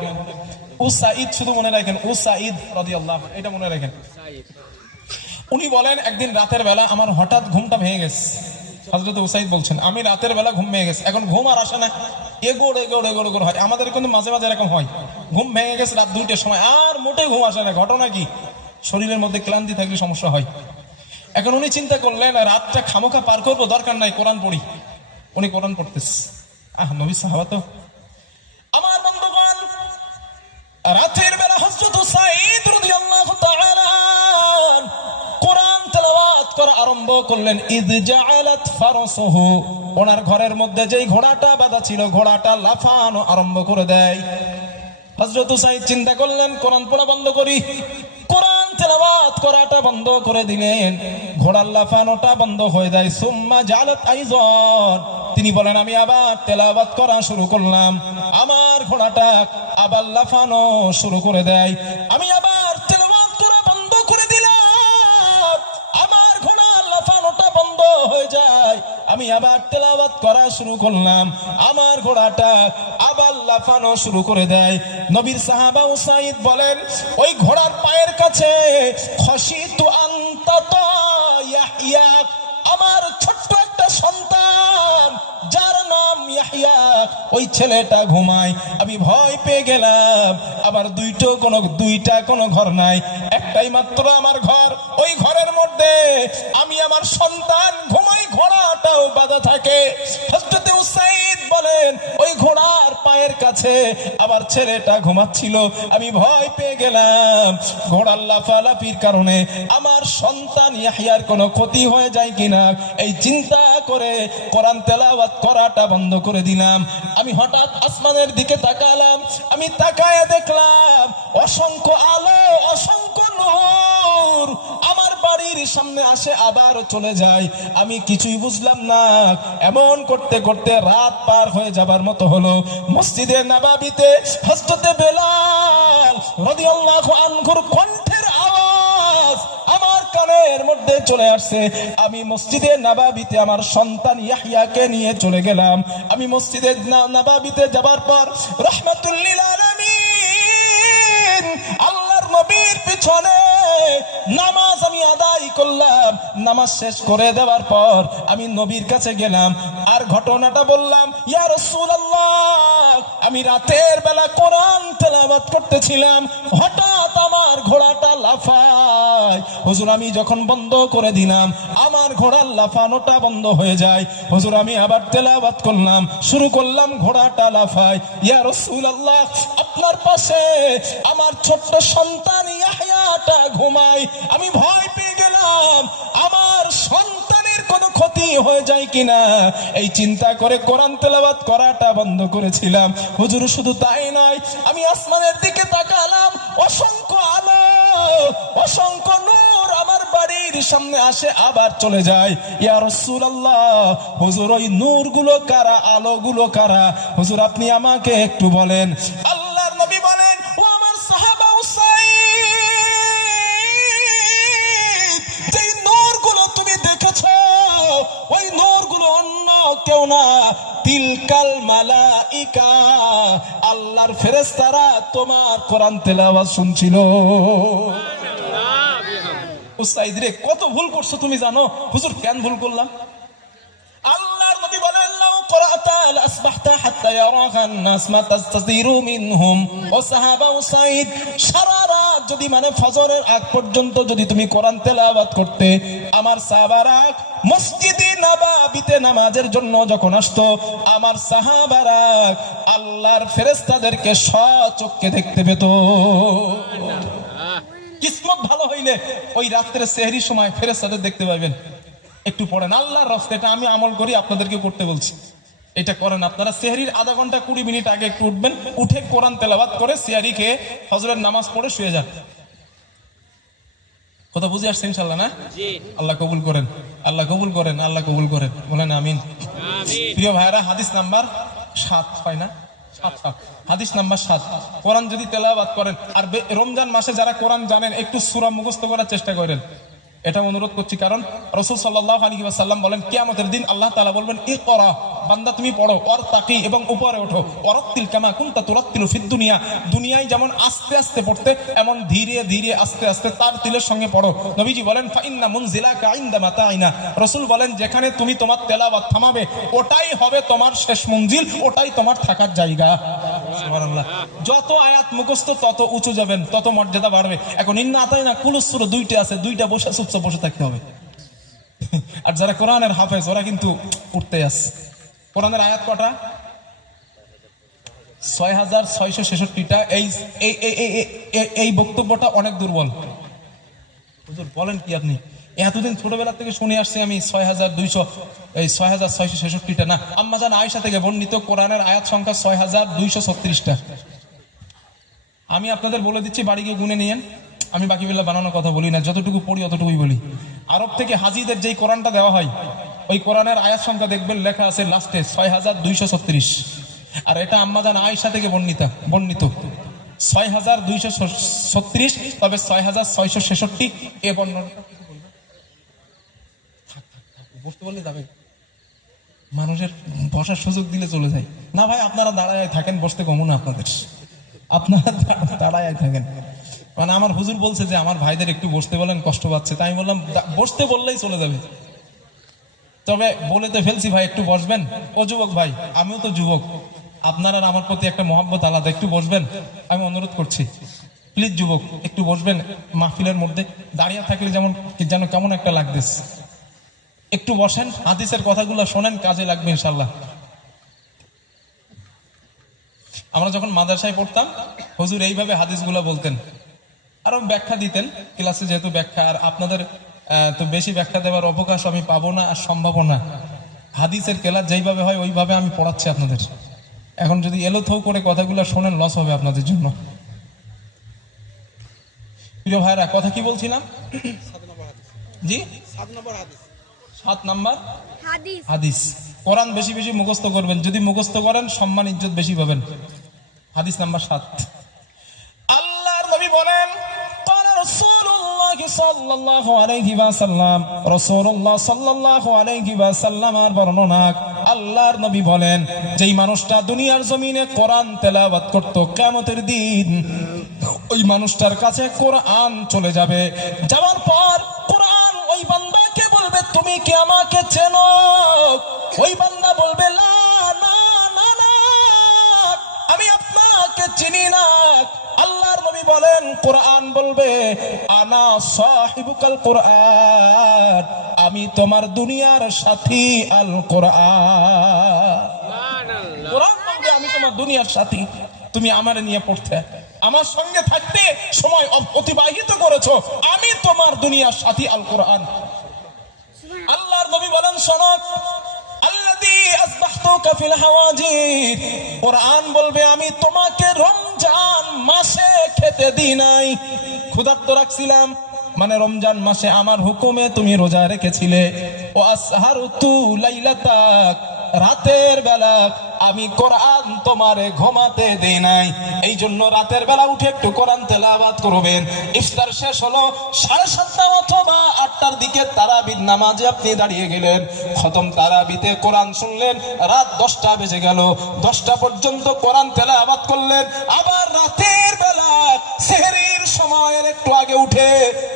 উসাইদ শুধু মনে রাখেন, উসাইদ রাদিয়াল্লাহু আনহু, এটা মনে রাখেন। উনি বলেন, একদিন রাতের বেলা আমার হঠাৎ ঘুমটা ভেঙে গেছে। হযরত উসাইদ বলছেন, আমি রাতের বেলা ঘুম ভেঙে গেছে। এখন ঘুম আর আসে না, এগোড় এগোড় এগোড় এগোড় হয়। আমাদের কিন্তু মাঝে মাঝে এরকম হয়, ঘুম ভেঙে গেছে রাত 2টার সময়, আর মোটে ঘুম আসে না। ঘটনা কি? শরীরের মধ্যে ক্লান্তি থাকলে সমস্যা হয়। এখন উনি চিন্তা করলেন, রাতটা খামোখা পার করবো, দরকার নাই, কোরআন পড়ি। উনি কোরআন পড়তেছে। নবী সাহাবা তো। আমার বন্ধুগণ, রাতের বেলা হযরত সাঈদ রাদিয়াল্লাহু তাআলা কোরআন তেলাওয়াত করা আরম্ভ করলেন। ইয জাআলাত ফারসুহু, ওনার ঘরের মধ্যে যেই ঘোড়াটা বাঁধা ছিল ঘোড়াটা লাফানো আরম্ভ করে দেয়। হযরত সাঈদ চিন্তা করলেন কোরআন পড়া বন্ধ করি, কোরআন তেলাওয়াত করাটা বন্ধ করে দিলেন, ঘোড়ার লাফানোটা বন্ধ হয়ে যায়। সুম্মা জাআলাত আইযান, তিনি বলেন আমি আবার তেলাওয়াত করা শুরু করলাম, আমার ঘোড়াটা আবার লাফানো শুরু করে দেয়। আমি আবার তেলাওয়াত করা বন্ধ করে দিলাম, আমার ঘোড়া লাফানোটা বন্ধ হয়ে যায়। আমি আবার তেলাওয়াত করা শুরু করলাম, আমার ঘোড়াটা আবার লাফানো শুরু করে দেয়। নবীর সাহাবা উসাইদ বলেন ওই ঘোড়ার পায়ের কাছে খশিতু আনতাতা ইয়াহইয়া, আমার ছোট্ট একটা সন্তান যার নাম ইয়াহইয়া, ওই ছেলেটা ঘুমায়। আমি ভয় পেয়ে গেলাম, আবার দুইটা কোনো ঘর নাই, একটাই মাত্র আমার ঘর। ওই ঘরের মধ্যে আমি আমার সন্তান ঘুমাই, ঘোড়াটাও বাঁধা থাকে। হযরত উসাইদ বলেন ওই ঘোড়ার পায়ের কাছে আবার ছেলেটা ঘুমাচ্ছিল, আমি ভয় পেয়ে গেলাম ঘোড়ার লাফালাফির কারণে আমার সন্তান ইয়াহইয়ার কোনো ক্ষতি হয়ে যায় কিনা, এই চিন্তা করে কোরআন তেলাওয়াত করাটা বন্ধ করে দিলাম। আমি হঠাৎ আসমানের দিকে তাকালাম, আমি তাকায় দেখলাম অসংখ্য আলো, অসংখ্য নূর আমার বাড়ির সামনে আসে আবার চলে যায়। আমি কিছুই বুঝলাম না, এমন করতে করতে রাত পার হয়ে যাবার মতো হলো। মসজিদে নববীতে হযরত বেলাল রাদিয়াল্লাহু আনহুর কণ্ঠের আওয়াজ আমার কানের মধ্যে চলে আসছে। আমি মসজিদে নববীতে আমার সন্তান ইয়াহইয়াকে নিয়ে চলে গেলাম। আমি মসজিদে নববীতে যাবার পর রাহমাতুল লিল আলামিন আল্লাহর নবীর পিছনে নামাজ আমি আদায় করলাম। নামাজ শেষ করে দেওয়ার পর আমি নবীর কাছে গেলাম আর ঘটনাটা বললাম, ইয়া রাসূলুল্লাহ আমি রাতের বেলা কোরআন তেলাওয়াত করতেছিলাম, হঠাৎ আমার ঘোড়াটা লাফায়। হুজুর আমি যখন বন্ধ করে দিলাম আমার ঘোড়ার লাফানোটা বন্ধ হয়ে যায়। হুজুর আমি আবার তেলাওয়াত করলাম, শুরু করলাম, ঘোড়াটা লাফায়। ইয়া রাসূলুল্লাহ আপনার পাশে আমার ছোট্ট সন্তান ইয়াহইয়াটা ঘুমায়, আমি ভয় পেয়ে গেলাম আমার সন্তানের কোনো ক্ষতি হয়ে যায় কিনা, এই চিন্তা করে কোরআন তেলাওয়াত করাটা বন্ধ করেছিলাম। হুজুর শুধু তাই নয়, আমি আসমানের দিকে তাকালাম, অসংখ্য আলো, অসংখ্য নূর আমার বাড়ির সামনে আসে আবার চলে যায়। ইয়া রাসূলুল্লাহ হুজুর ওই নূরগুলো কারা, আলোগুলো কারা, হুজুর আপনি আমাকে একটু বলেন। আল্লাহর নবী বলেন ও আমার সাহাবা উসাইদ, যেই নূরগুলো তুমি দেখেছো ওই নূরগুলো অন্য কেউ না, তিলকাল মালাইকা, আল্লাহর ফেরেশতারা তোমার কোরআন তেলাওয়াত শুনছিল। উসাইদ রে কত ভুল করছো তুমি জানো? হুজুর কেন ভুল করলাম? আল্লাহর নবী বলেন লাউ ক্রাতা আসবাহতা হাত্তা ইয়ারাকা الناس মা তাসতাজিরু মিনহুম। ও সাহাবা উসাইদ সারা রাত যদি মানে ফজরের আগ পর্যন্ত যদি তুমি কোরআন তেলাওয়াত করতে, আমার সাহাবারা মসজিদে নববীতে নামাজের জন্য যখন আসতো আমার সাহাবারা আল্লাহর ফেরেশতাদেরকে স্বচক্ষে দেখতে পেত। কিসমত ভালো হইলে ওই রাত্রে সেহরির সময় ফেরেশতাদের দেখতে পাবেন। একটু পড়েন আল্লাহর রাস্তা, এটা আমি আমল করি, আপনাদেরকে করতে বলছি, এটা করেন আপনারা। সেহরির আধা ঘন্টা 20 মিনিট আগে একটু উঠবেন, উঠে কোরআন তেলাওয়াত করে সেহরি খেয়ে ফজরের নামাজ পড়ে শুয়ে যান। কথা বুঝে আসছে ইনশাআল্লাহ না? আল্লাহ কবুল করেন, আল্লাহ কবুল করেন, আল্লাহ কবুল করেন, বলেন আমিন। প্রিয় ভাইরা হাদিস নাম্বার 7 হয় না? 7 হাদিস নাম্বার 7, কোরআন যদি তেলাওয়াত করেন, আর রমজান মাসে যারা কোরআন জানেন একটু সূরা মুখস্থ করার চেষ্টা করেন, এটা অনুরোধ করছি। কারণ রাসূল সাল্লাল্লাহু আলাইহি ওয়াসাল্লাম বলেন কিয়ামতের দিন আল্লাহ তাআলা বলবেন ইকরা, বান্দা তুমি পড়ো, ওয়ার তাকি, এবং উপরে ওঠো, ওয়ারাত্তিল কামা কুনতা তুরাত্তিলু ফিদ দুনিয়া, দুনিয়ায় যেমন আস্তে আস্তে পড়তে এমন ধীরে ধীরে আস্তে আস্তে তার তিলের সঙ্গে পড়ো। নবীজি বলেন ফা ইন্না মুনজিলাকা ইনদা মাতাইনা, রাসূল বলেন যেখানে তুমি তোমার তেলাওয়াত থামাবে ওটাই হবে তোমার শেষ মঞ্জিল, ওটাই তোমার থাকার জায়গা। সুবহানাল্লাহ। যত আয়াত মুখস্থ তত উঁচু যাবেন, তত মর্যাদা বাড়বে। এখন ইন্না আতাইনা কুলুস সূরা 2টা আছে, 2টা বসে চুপচাপ বসে থাকতে হবে। আর যারা কোরআনের হাফেজ ওরা কিন্তু উঠতে আসে। কোরআনের আয়াত কটা? 6666টা এই এই এই- এই- এই- এই বক্তব্যটা অনেক দুর্বল। হুজুর বলেন কি আপনি? এতদিন ছোটবেলা থেকে শুনে আসছি আমি 6200, এই 6666টা না, আম্মাজান আয়েশা থেকে বর্ণিত কোরআনের আয়াত সংখ্যা 6236টা। আমি আপনাদের বলে দিচ্ছি, বাড়ি গিয়ে গুনে নিয়েন। আমি বাকি বেলা বানানোর কথা বলি না, যতটুকু পড়ি অতটুকুই বলি। আরব থেকে হাজিদের যেই কোরআনটা দেওয়া হয়, ওই কোরআনের আয়াত সংখ্যা দেখবেন লেখা আছে লাস্টে 6236, আর এটা আম্মাজান আয়েশা থেকে বর্ণিত 6236, তবে 6666 এ বর্ণনাটা বসতে বললে যাবে, মানুষের বসার সুযোগ দিলে চলে যায় না। ভাই আপনারা দাঁড়ায় থাকেন, বসতে কমন আপনারা দাঁড়ায় থাকেন। মানে আমার হুজুর বলছে যে আমার ভাইদের একটু বসতে বলেন, কষ্ট পাচ্ছে, তাই আমি বললাম বসতে বললেই চলে যাবে। তবে বলে তো ফেলছি ভাই একটু বসবেন। ও যুবক ভাই, আমিও তো যুবক, আপনারা আমার প্রতি একটা মহব্বত আলাদা, একটু বসবেন আমি অনুরোধ করছি। প্লিজ যুবক একটু বসবেন। মাহফিলের মধ্যে দাঁড়িয়ে থাকলে যেন কেমন একটা লাগতেছে। একটু বসেন, হাদিসের কথাগুলো শোনেন, কাজে লাগবে ইনশাল্লাহ। আমরা যখন মাদ্রাসায় পড়তাম, হুজুর এইভাবে হাদিসগুলো বলতেন, আরো ব্যাখ্যা দিতেন ক্লাসে, যেহেতু ব্যাখ্যা আর আপনাদের তো বেশি ব্যাখ্যা দেওয়ার অবকাশ আমি পাবো না আর সম্ভব না। হাদিসের ক্লাস যেইভাবে হয় ওইভাবে আমি পড়াচ্ছি আপনাদের। এখন যদি এলোথো করে কথাগুলো শোনেন, লস হবে আপনাদের জন্য। প্রিয় ভাইরা, কথা কি বলছিলাম? জি, 7 নাম্বার হাদিস। কোরআন বেশি বেশি মুখস্থ করবেন, যদি মুখস্থ করেন সম্মান ইজ্জত বেশি পাবেন। হাদিস নাম্বার 7, আল্লাহর নবী বলেন, قال رسول الله صلى الله عليه وسلم, রাসূলুল্লাহ সাল্লাল্লাহু আলাইহি ওয়াসাল্লামের বর্ণনা, আল্লাহর নবী বলেন, যেই মানুষটা দুনিয়ার জমিনে কোরআন তেলাওয়াত করত, কিয়ামতের দিন ওই মানুষটার কাছে কোরআন চলে যাবে। যাওয়ার পর কোরআন ওই বান্দাকে বলবে, তুমি কি আমাকে চেনো? ওই বান্দা বলবে, না না না না, আমি আপনাকে চিনি না। আল্লাহর নবী বলেন, কোরআন বলবে, আনা সাহিবুকাল কোরআন, আমি তোমার দুনিয়ার সাথী আল কোরআন। কোরআন বলবে, আমি তোমার দুনিয়ার সাথী, তুমি আমারে নিয়ে পড়তে, আমার সঙ্গে থাকতে সময় অতিবাহিত করেছো, আমি তোমার দুনিয়ার সাথী আল কোরআন। আল্লাহর নবী বলেন, শোনো, আল্লাযী আসবাহতুকা ফিল হাওয়াজির, কোরআন বলবে, আমি তোমাকে রমজান মাসে খেতে দিই নাই, ক্ষুধার্ত রাখছিলাম, মানে রমজান মাসে আমার হুকুমে তুমি রোজা রেখেছিলে। ও আসহারতু লাইলাতাক, রাতের বেলা আমি কোরআন তোমারে ঘুমাতে দেই নাই, এই জন্য রাতের বেলা উঠে একটু কোরআন তেলাওয়াত করবেন। ইফতার শেষ হলো 7:30 অথবা 8টার দিকে তারাবির নামাজে আপনি দাঁড়িয়ে গেলেন, খতম তারাবিতে কোরআন শুনলেন, রাত 10টা বেজে গেল, 10টা পর্যন্ত কোরআন তেলাওয়াত করলেন। আবার রাতের বেলা সেহরির সময়ের একটু আগে উঠে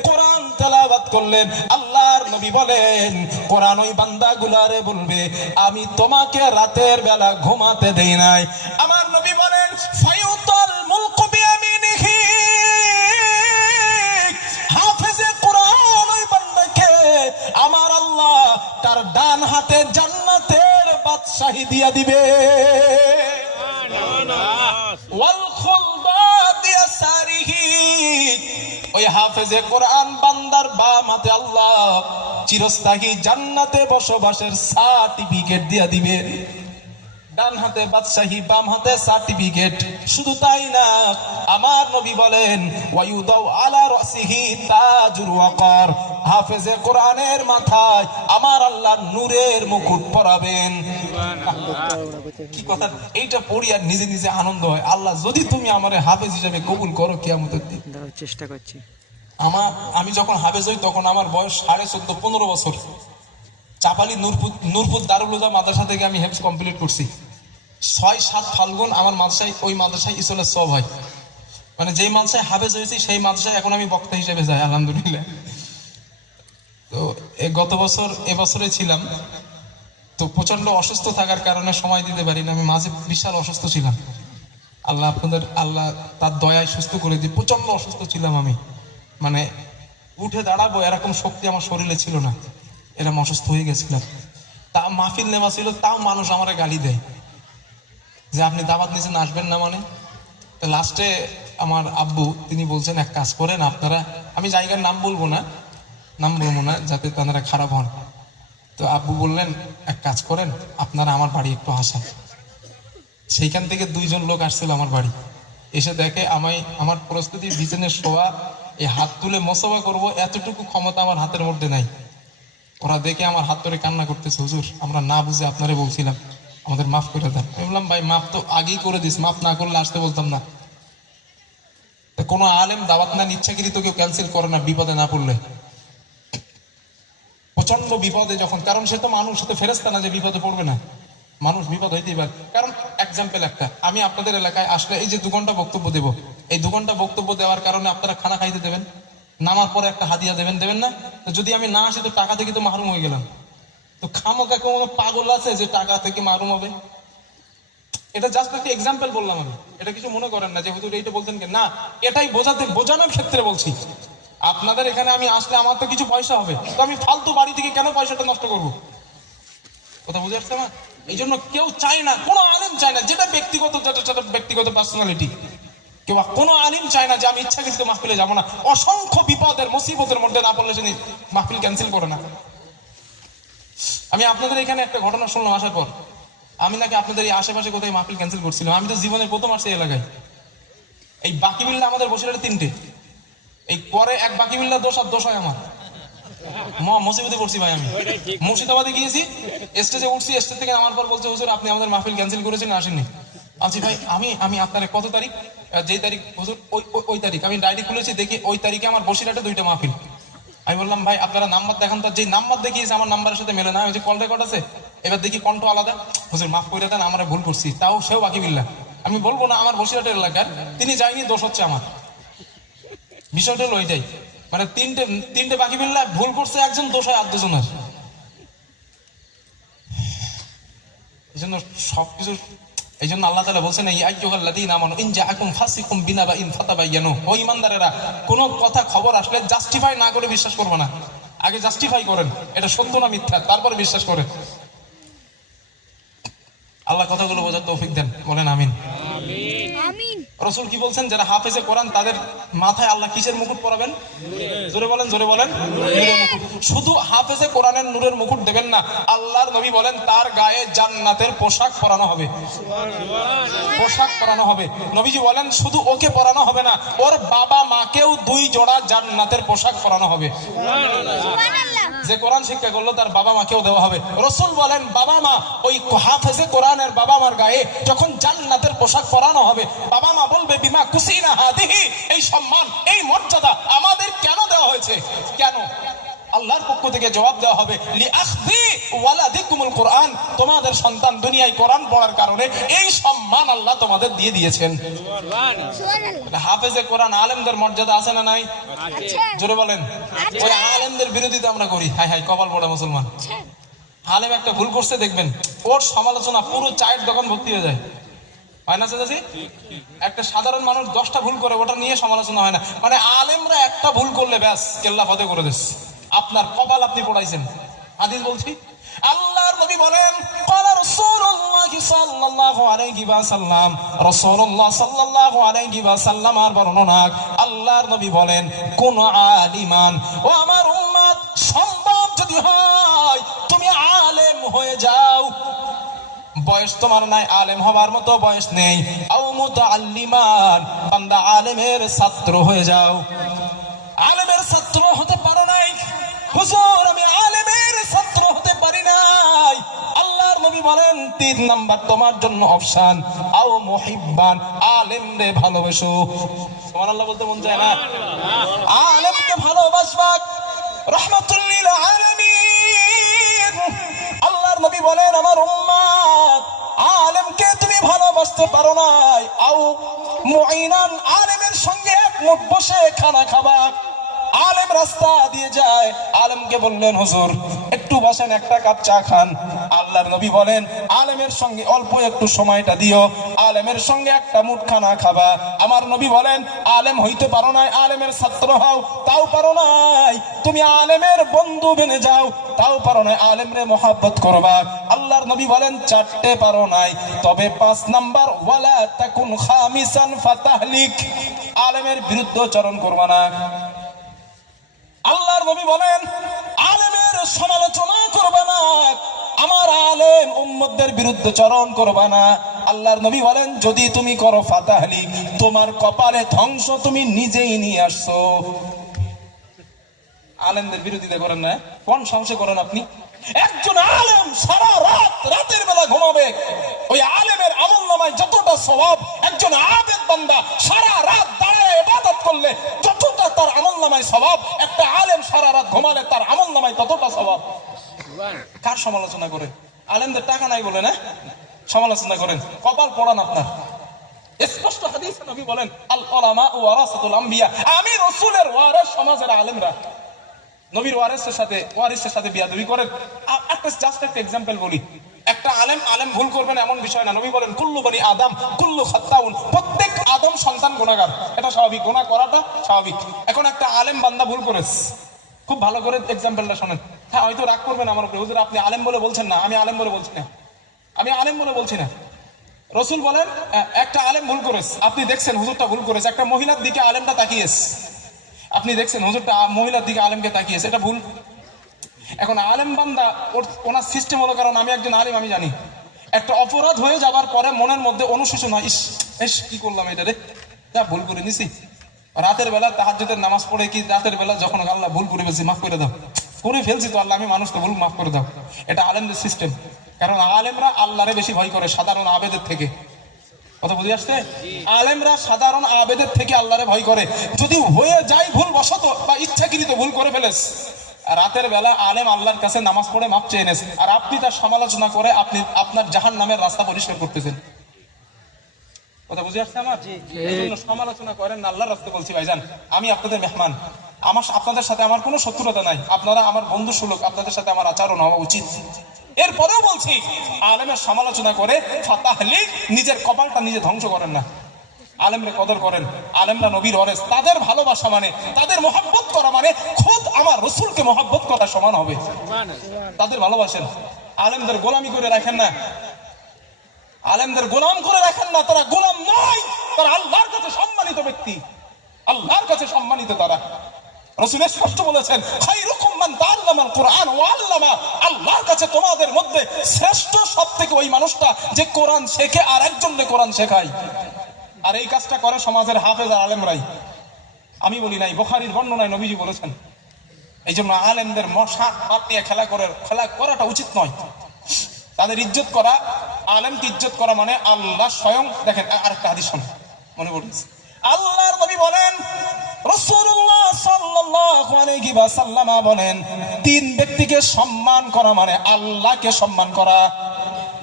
কোরআন তেলাওয়াত করলেন। আল্লাহর নবী বলেন, কোরআন ওই বান্দাগুলারে বলবে, আমি তোমাকে রাতের বেলা ঘুমাতে দেই নাই। আমার নবী বলেন, ফায়ুতাল মুলকু বিয়ামিনিহি, হাফেজে কোরআন ওই বান্দাকে আমার আল্লাহ তার ডান হাতে জান্নাতের বাদশাহী দিয়া দিবে। ওয়াল খুলদা বিয়াসারিহি, ওই হাফেজে কোরআন বান্দার বাম হাতে আল্লাহ চিরস্থায়ী জান্নাতে বসবাসের সার্টিফিকেট দিয়া দিবে। ডান হাতে বাদশাহী, বাম হাতে সার্টিফিকেট। শুধু তাই না, আমার নবী বলেন, ওয়ায়ুদাউ আলা রাসিহি তাজুল ওয়াকার, হাফেজে কোরআনের মাথায় আমার আল্লাহ নূরের মুকুট পরাবেন। কি কথা, এইটা পড়ি আর নিজে নিজে আনন্দ হয়, আল্লাহ যদি তুমি আমারে হাফেজ হিসেবে কবুল করো কিয়ামতের দিন। চেষ্টা করছি। আমি যখন হাফেজ হই তখন আমার বয়স 14.5-15 বছর। চাপালি নূরপুর দারুল হুদা মাদ্রাসা থেকে আমি হেফজ কমপ্লিট করছি। 6-7 ফাল্গুন আমার মাদ্রাসায়, ওই মাদ্রাসায় ইসলের সব হয়, মানে যেই মাদ্রাসায় হাফেজ হয়েছি সেই মাদ্রাসায় এখন আমি বক্তা হিসেবে যাই, আলহামদুলিল্লাহ। তো গত বছর, এবছরে ছিলাম, তো প্রচন্ড অসুস্থ থাকার কারণে সময় দিতে পারি না। আমি মাঝে বিশাল অসুস্থ ছিলাম, আল্লাহ তার দয়ায় সুস্থ করে দিই। প্রচন্ড অসুস্থ ছিলাম আমি, মানে উঠে দাঁড়াবো এরকম শক্তি আমার শরীরে ছিল না, এরকম অসুস্থ হয়ে গেছিলাম। তা মাহফিল নেওয়া ছিল, তাও মানুষ আমারে গালি দেয়, যে আপনি দাওয়াত নিছেন আসবেন না মানে। তো লাস্টে আমার আব্বু তিনি বলছেন এক কাজ করেন আপনারা, আমি জায়গার নাম বলবো না যাতে তারা খারাপ হন। তো আব্বু বললেন এক কাজ করেন আপনারা আমার বাড়ি একটু আসেন। সেইখান থেকে 2 জন লোক আসছিল আমার বাড়ি, এসে দেখে আমার প্রস্তুতি বিছানে শোয়া, এই হাত তুলে মোসাফা করব এতটুকু ক্ষমতা আমার হাতের মধ্যে নাই। ওরা দেখে আমার হাত ধরে কান্না করতেছে, হুজুর আমরা না বুঝে আপনারে বলছিলাম, আমাদের মাফ করে দেন। আমি বললাম ভাই মাফ তো আগেই করে দিস, মাফ না করলে আসতে বলতাম না। কোনো আলেম দাওয়াত না ইচ্ছাকৃত কেউ ক্যান্সেল করে না বিপদে না পড়লে। প্রচন্ড বিপদে যখন, কারণ সে তো মানুষ, সে তো ফেরেশতা না যে বিপদে পড়বে না, মানুষ বিপদ হইতেই পারে। কারণ এক্সাম্পল একটা, আমি আপনাদের এলাকায় আসলে এই যে 2 ঘন্টা বক্তব্য দেব, এই 2 ঘন্টা বক্তব্য দেওয়ার কারণে আপনারা খানা খাইতে দেবেন, নামার পরে একটা হাদিয়া দেবেন না? তো যদি আমি না আসি তো টাকা থেকে তো মাহরুম হয়ে গেলাম। তো খামোকা কোনো পাগল আছে যে টাকা থেকে মাহরুম হবে? এটা জাস্ট একটা এক্সাম্পল বললাম আমি, এটা কিছু মনে করেন না যে হুজুর এইটা বলতেন কি না, এটাই বোঝানোর ক্ষেত্রে বলছি। আপনাদের এখানে আমি আসলে আমার তো কিছু পয়সা হবে, তো আমি ফালতু বাড়ি থেকে কেন পয়সাটা নষ্ট করব? কথা বুঝে আসছে না? এই জন্য কেউ চায় না, কোনো আলেম চায় না, যেটা ব্যক্তিগত পার্সোনালিটি, কেউ কোনো আলিম চায় না যে আমি ইচ্ছাকৃত মাহফিলে যাবো না। অসংখ্য বিপদের মুসিবতের মধ্যে না পড়লে সে মাহফিল ক্যান্সেল করে না। আমি আপনাদের এখানে একটা ঘটনা শুনলাম আসার পর, আমি নাকি আপনাদের এই আশেপাশে কোথায় মাহফিল ক্যান্সেল করছিলাম। আমি তো জীবনের প্রথম আসছি এলাকায়। এই বাকি বিল্লা আমাদের বসিরহাটে 3টে, এই পরে এক বাকি বিল্লা দোষ হয় আমার, মুসিবতে পড়ছি ভাই। আমি মুর্শিদাবাদে গিয়েছি, স্টেজে উঠছি, স্টেজ থেকে আমার পর বলছে হুজুর আপনি আমাদের মাহফিল ক্যান্সেল করেছেন, আসেননি। আচ্ছা ভাই আমি আপনার কত তারিখ, যেই তারিখ হুজুর ওই তারিখ। আমি ডায়েরি খুলেছি, দেখি ওই তারিখে আমার বসিরহাটে 2টা মাহফিল। আমি বললাম ভাই আপনারা নাম্বার দেখান, তার যে নাম্বার দেখিয়েছে আমার নাম্বারের সাথে মেলে না। আমি যে কল রেকর্ড আছে, এবার দেখি কণ্ঠ আলাদা। হুজুর মাফ করে দেন, আমরা ভুল করছি। তাও সেও বাকি বিল্লা, আমি বলবো না আমার বসিরহাটের এলাকার, তিনি যায়নি, দোষ হচ্ছে আমার। বিষয়টা হলো ওইটাই, মানে তিনটে বাকি বিল্লা ভুল করছে একজন, দোষ হয় 8 জনের। এই জন্য সবকিছু, এই জন্য আল্লাহ তাআলা বলছেন ইয়া আইয়ুহাল্লাযীনা আমানু ইন জাআকুম ফাসিকুম বিনাবাইন ফাতাবায়ানু, ও ঈমানদারেরা কোন কথা খবর আসলে জাস্টিফাই না করে বিশ্বাস করবে না, আগে জাস্টিফাই করেন এটা সত্য না মিথ্যা, তারপর বিশ্বাস করেন। আল্লাহ কথাগুলো বোঝার তৌফিক দেন, বলেন আমিন। আমিন। রাসূল কি বলছেন, যারা হাফেজে কোরআন তাদের মাথায় আল্লাহ কিসের মুকুট পরাবেন? জোরে বলেন নূরের মুকুট। শুধু হাফেজে কোরআনের নূরের মুকুট দেবেন না, আল্লাহর নবী বলেন তার গায়ে জান্নাতের পোশাক পরানো হবে। পোশাক পরানো হবে। নবীজি বলেন শুধু ওকে পরানো হবে না, ওর বাবা মাকেও 2 জোড়া জান্নাতের পোশাক পরানো হবে। যে কোরআন শিক্ষা করলো তার বাবা মাকেও দেওয়া হবে। রাসূল বলেন বাবা মা, ওই হাফেজে কোরআনের বাবা মার গায়ে যখন জান্নাতের পোশাক পরানো হবে, বাবা মা বলবে বিমা কুসিনা হাদিহি, এই সম্মান এই মর্যাদা আমাদের কেন দেওয়া হয়েছে? কেন? আল্লাহর পক্ষ থেকে জবাব দেওয়া হবে লিআখদি ওয়ালাদিকুমুল কোরআন, তোমাদের সন্তান দুনিয়ায় কোরআন পড়ার কারণে এই সম্মান আল্লাহ তোমাদের দিয়ে দিয়েছেন। সুবহানাল্লাহ। হাফেজে কোরআন আলেমদের মর্যাদা আছে না নাই? জোরে বলেন। ওই আলেমদের বিরোধিতা আমরা করি, হাই হাই কপাল পড়া মুসলমান। আলেম একটা ভুল করছে দেখবেন ওর সমালোচনা পুরো চায়ের দোকান ভর্তি হয়ে যায়, হয় না চাচাজি? একটা সাধারণ মানুষ 10টা ভুল করে, ওটা নিয়ে সমালোচনা হয় না। মানে আলেমরা একটা ভুল করলে ব্যাস কেল্লা ফতে করে দিস, আপনার কপাল আপনি পড়াইছেন। হাদিস বলছি, আল্লাহর নবী বলেন ক্বালা রাসূলুল্লাহ সাল্লাল্লাহু আলাইহি ওয়াসাল্লাম, রাসূলুল্লাহ সাল্লাল্লাহু আলাইহি ওয়াসাল্লামের বর্ণনা, আল্লাহর নবী বলেন কোন আলিমান, ও আমার উম্মত সম্ভব যদি হয় তুমি আলেম হয়ে যাও, বয়স তোমার নাই, আলেম হবার মতো বয়স নেই, আও মুতাআল্লিমান, বান্দা আলেমের ছাত্র হয়ে যাও। আলেমের ছাত্র হতে পারো নাই, হুজুর আমি আলেমের ছাত্র হতে পারি নাই, আল্লাহর নবী বলেন 3 নাম্বার তোমার জন্য অপশন, আও মুহিব্বান, আলেমরে ভালোবাসো। সুবহানাল্লাহ বলতে মন চায় না? আলেমকে ভালোবাসবা, রাহমাতুল লিল আলামিন। আল্লাহর নবী বলেন আমার উম্মত আলেমকে তুমি ভালোবাসতে পারো নাই, আও মুঈনান, আলেমের সঙ্গে এক মুঠ বসে খানা খাবা। আলেম রাস্তা দিয়ে যায়, আলেমকে বললেন হুজুর একটু বসেন, একটা কাপ চা খান। আল্লাহর নবী বলেন আলেমের সঙ্গে অল্প একটু সময়টা দিও, আলেমের সঙ্গে একটা মুঠ খানা খাবা। আমার নবী বলেন আলেম হইতে পারো নাই, আলেমের ছাত্র হও তাও পারো নাই, তুমি আলেমের বন্ধু বেনে যাও তাও পারো নাই, আলেমরে মহব্বত করবা। আল্লাহ আল্লাহর নবী বলেন চারটে পারো নাই, তবে 5 নাম্বার ওয়ালা তাকুন খামিসান ফাতাহলিক, আলেমের বিরুদ্ধাচরণ করবা না। আল্লাহর নবী বলেন আলেমের সমালোচনা করবা না, আমার আলেম উম্মতদের বিরুদ্ধাচরণ করবা না। আল্লাহর নবী বলেন যদি তুমি করো ফাতাহলিক, তোমার কপালে ধ্বংস তুমি নিজেই নিয়ে আসছো। আলেমদের বিরোধিতা করেন না, কোন সাহসে করেন আপনি? একজন আলেম সারা রাত রাতের বেলা ঘুমাবে, ওই আলেমের আমলনামায় যতটা সওয়াব, একজন আবেদ বান্দা সারা রাত দাঁড়ায় ইবাদত করলে যতটা তার আমলনামায় সওয়াব, একটা আলেম সারা রাত ঘুমালে তার আমলনামায় ততটা সওয়াব। কার সমালোচনা করে? আলেমদের টাকা নাই বলে না সমালোচনা করেন, কপাল পড়ান আপনার। স্পষ্ট হাদিসে নবী বলেন আল উলামা ওয়ারাসাতুল আম্বিয়া, আমি রাসূলের ওয়ারিস, সমাজের আলেমরা নবীর ওয়ারিসের সাথে বিয়াদবি করেন। জাস্ট একটা এক্সাম্পল বলি, একটা আলেম ভুল করবেন এমন বিষয় না। নবী বলেন কুল্লু বনি আদম কুল্লু খাত্তাউন, প্রত্যেক আদম সন্তান গুনাহগার, এটা স্বাভাবিক, গুনাহ করাটা স্বাভাবিক। এখন একটা আলেম বান্দা ভুল করেছে, খুব ভালো করে এক্সাম্পলটা শোনেন। হ্যাঁ হয়তো রাগ করবেন আমার উপরে, হুজুর আপনি আলেম বলে বলছেন না। আমি আলেম বলে বলছি না, আমি আলেম বলে বলছি না। রসুল বলেন একটা আলেম ভুল করেছে, আপনি দেখছেন হুজুরটা ভুল করেছে, একটা মহিলার দিকে আলেমটা তাকিয়েছে, আপনি দেখছেন হুজুরটা মহিলার দিকে আলেমকে তাকিয়েছে, এটা ভুল। এখন আলেম বান্দা ওনার সিস্টেম হলো, কারণ আমি একজন আলেম, আমি জানি একটা অপরাধ হয়ে যাবার পরে মনের মধ্যে অনুশোচনা, ইস কি করলাম এটা রে, যা ভুল করে নিছি। রাতের বেলা তাহাজ্জুদের নামাজ পড়ে কি রাতের বেলা যখন আল্লাহ ভুল করে ফেলছি, মাফ করে দাও, করে ফেলছি তো আল্লাহ, আমি মানুষকে ভুল মাফ করে দাও। এটা আলেমদের সিস্টেম, কারণ আলেমরা আল্লাহরে বেশি ভয় করে সাধারণ আবেদের থেকে। কথা বুঝে আসছে? আলেমরা সাধারণ আবেদের থেকে আল্লাহরে ভয় করে। যদি হয়ে যায় ভুল বশত বা ইচ্ছাকৃত ভুল করে ফেলেস, রাতের বেলা আলেম আল্লাহর কাছে নামাজ পড়ে মাপ চেয়ে এনেছে, আর আপনি তার সমালোচনা করে আপনি আপনার জাহান্নামের রাস্তা পরিষ্কার করতেছেন। কথা বুঝে আসছে আমার? এই জন্য সমালোচনা করেন না, আল্লাহর রাস্তায় বলছি ভাইজান, আমি আপনাদের মেহমান, আপনাদের সাথে আমার কোনো শত্রুতা নাই, আপনারা আমার বন্ধু সুলভ, আপনাদের সাথে আমার আচরণ হওয়া উচিত। এরপরেও বলছি আলেমের সমালোচনা করে ফাতাহলিক, নিজের কপালটা নিজে ধ্বংস করেন না। আলেমরে কদর করেন, আলেমরা নবীর ওয়ারিস, তাদের ভালোবাসা মানে, তাদের মহব্বত করা মানে খুদ আমার রাসূলকে মহব্বত করা সমান হবে। তাদের ভালোবাসেন, আলেমদের গোলামি করে রাখেন না, আলেমদের গোলাম করে রাখেন না, তারা গোলাম নয়, তারা আল্লাহর কাছে সম্মানিত ব্যক্তি, আল্লাহর কাছে সম্মানিত তারা। রাসূল স্পষ্ট বলেছেন খায়রুকুম মান তাআল্লামাল কুরআন ওয়া আল্লামা, আল্লাহর কাছে তোমাদের মধ্যে শ্রেষ্ঠ সবথেকে ওই মানুষটা যে কোরআন শেখে আর একজনকে কোরআন শেখায়। আর এই কাজটা করে সমাজের হাফেজ আর আলেমরাই, আমি বলি নাই, বুখারীর বর্ণনায় নবীজি বলেছেন। এই জন্য আলেমদের মশাক পাত নিয়ে খেলা করাটা উচিত নয়। তাদের ইজ্জত করা, আলেমকে ইজ্জত করা মানে আল্লাহ স্বয়ং, দেখেন আরেকটা হাদিস শুনুন, মনে পড়ছে, আল্লাহর নবী বলেন, রাসূলুল্লাহ সাল্লাল্লাহু আলাইহি ওয়াসাল্লাম বলেন, 3 ব্যক্তিকে সম্মান করা মানে আল্লাহকে সম্মান করা।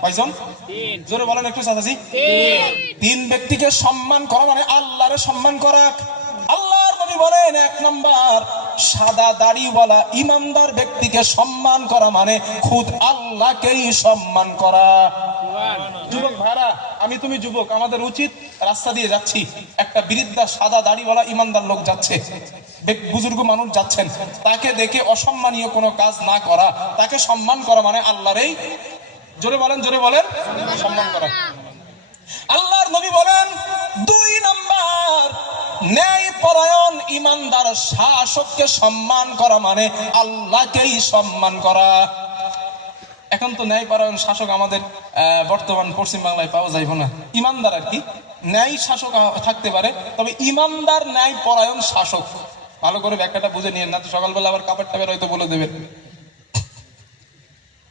কয়জন? 3। জোরে বলেন একটু চাচাজি। 3 ব্যক্তিকে সম্মান করা মানে আল্লাহরে সম্মান করা। আল্লাহর নবী বলেন 1 নাম্বার, সাদা দাড়িওয়ালা ইমানদার ব্যক্তিকে সম্মান করা মানে খুদ আল্লাহকেই সম্মান করা। যুবক ভাইরা, তুমি যুবক, আমাদের উচিত, রাস্তা দিয়ে যাচ্ছি, একটা বৃদ্ধা সাদা দাড়িওয়ালা ইমানদার লোক যাচ্ছে, বুজুর্গ মানুষ যাচ্ছেন, তাকে দেখে অসম্মানীয় কোনো কাজ না করা, তাকে সম্মান করা মানে আল্লাহরই, জোরে বলেন সম্মান করা। আল্লাহর নবী বলেন 2 নাম্বার, ন্যায় পরায়ণ ইমানদার শাসককে সম্মান করা মানে আল্লাহকেই সম্মান করা। এখন তো ন্যায় পরায়ণ শাসক আমাদের বর্তমান পশ্চিম বাংলায় পাওয়া যাইব না। ইমানদার আর কি, ন্যায় শাসক থাকতে পারে, তবে ইমানদার ন্যায় পরায়ণ শাসক, ভালো করে ব্যাখ্যাটা বুঝে নিয়েন, না তো সকালবেলা আবার কাপড় টাপের হয়তো বলে দেবেন।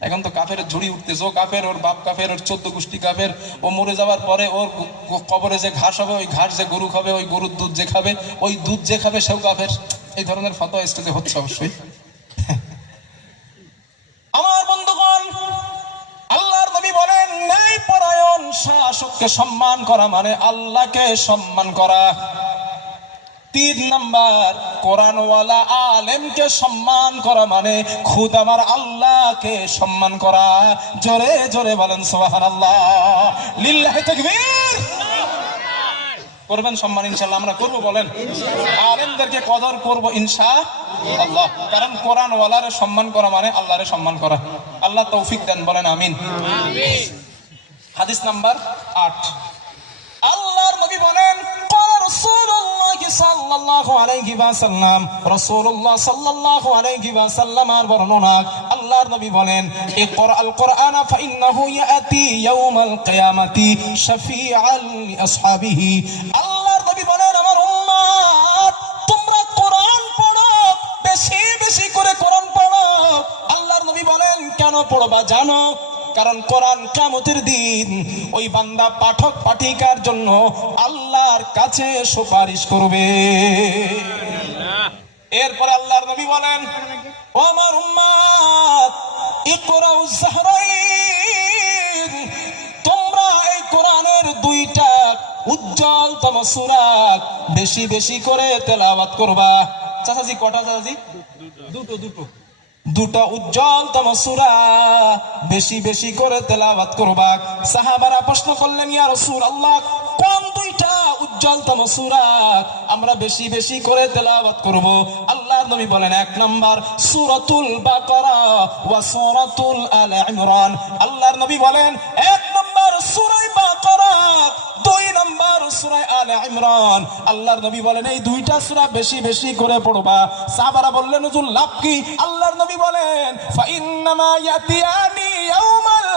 এখন তো কাফের ঝুড়ি উঠতেছে, ও কাফের, ওর বাপ কাফের, ওর 14 গোষ্ঠী কাফের, ও মরে যাওয়ার পরে ওর কবরে যে ঘাস হবে, ওই ঘাস যে গরু খাবে, ওই গরুর দুধ যে খাবে, ওই দুধ যে খাবে সেও কাফের। এই ধরনের ফতোয়া স্টেজে হচ্ছে অবশ্যই। আমার বন্ধুগণ, আল্লাহর নবী বলেন ন্যায় পরায়ণ শাসককে সম্মান করা মানে আল্লাহকে সম্মান করা। 3 নাম্বার, কোরআনওয়ালা আলেমকে সম্মান করা মানে খুদ আমার আল্লাহকে সম্মান করা। জোরে জোরে বলেন সুবহানাল্লাহ, লিল্লাহি তাকবীর। করবেন সম্মান ইনশাআল্লাহ, আমরা করব, বলেন আলেমদেরকে কদর করব ইনশাআল্লাহ, কারণ কোরআনওয়ালারে সম্মান করা মানে আল্লাহরে সম্মান করা। আল্লাহ তৌফিক দেন, বলেন আমিন। হাদিস নাম্বার 8, আল্লাহর নবী বলেন রাসূলুল্লাহ সাল্লাল্লাহু আলাইহি ওয়াসাল্লাম আর বর্ণনা, আল্লাহর নবী বলেন ইকরাল কুরআনা ফাইন্নাহু ইয়াতি ইয়াউমাল কিয়ামাতি শাফিআল লিআসহাবিহি। আল্লাহর নবী বলেন আমার উম্মত তোমরা কোরআন পড়ো, বেশি বেশি করে কোরআন পড়ো। আল্লাহর নবী বলেন কেন পড়বা জানো? কারণ কোরআন কিয়ামতের দিন ওই বান্দা পাঠক পাঠিকার জন্য আল্লাহর কাছে সুপারিশ করবে। এরপর আল্লাহর নবী বলেন ও আমার উম্মত ইকরাউজ যাহরাইন, তোমরা এই কোরআনের দুইটা উজ্জ্বলতম সূরা বেশি বেশি করে তেলাওয়াত করবা। চাচাজি কটা চাচাজি? দুটো উজ্জ্বলতম সূরা বেশি বেশি করে তেলাওয়াত করবা। সাহাবারা প্রশ্ন করলেন ইয়া রাসূলুল্লাহ কোন দুইটা উজ্জ্বলতম সূরা আমরা বেশি বেশি করে তেলাওয়াত করব? আল্লাহর নবী বলেন 1 নাম্বার সূরাতুল বাকারা ওয়া সূরাতুল আল ইমরান। আল্লাহর নবী বলেন 1 নাম্বার সূরা বাকারা, 2 নাম্বার সূরা আল ইমরান। আল্লাহর নবী বলেন এই দুইটা সূরা বেশি বেশি করে পড়বা। সাহাবারা বললেন হুজুর লাভ কি? আল্লাহর নবী বলেন ফাইন্নামা ইয়াতিয়ানি ইয়াউমাল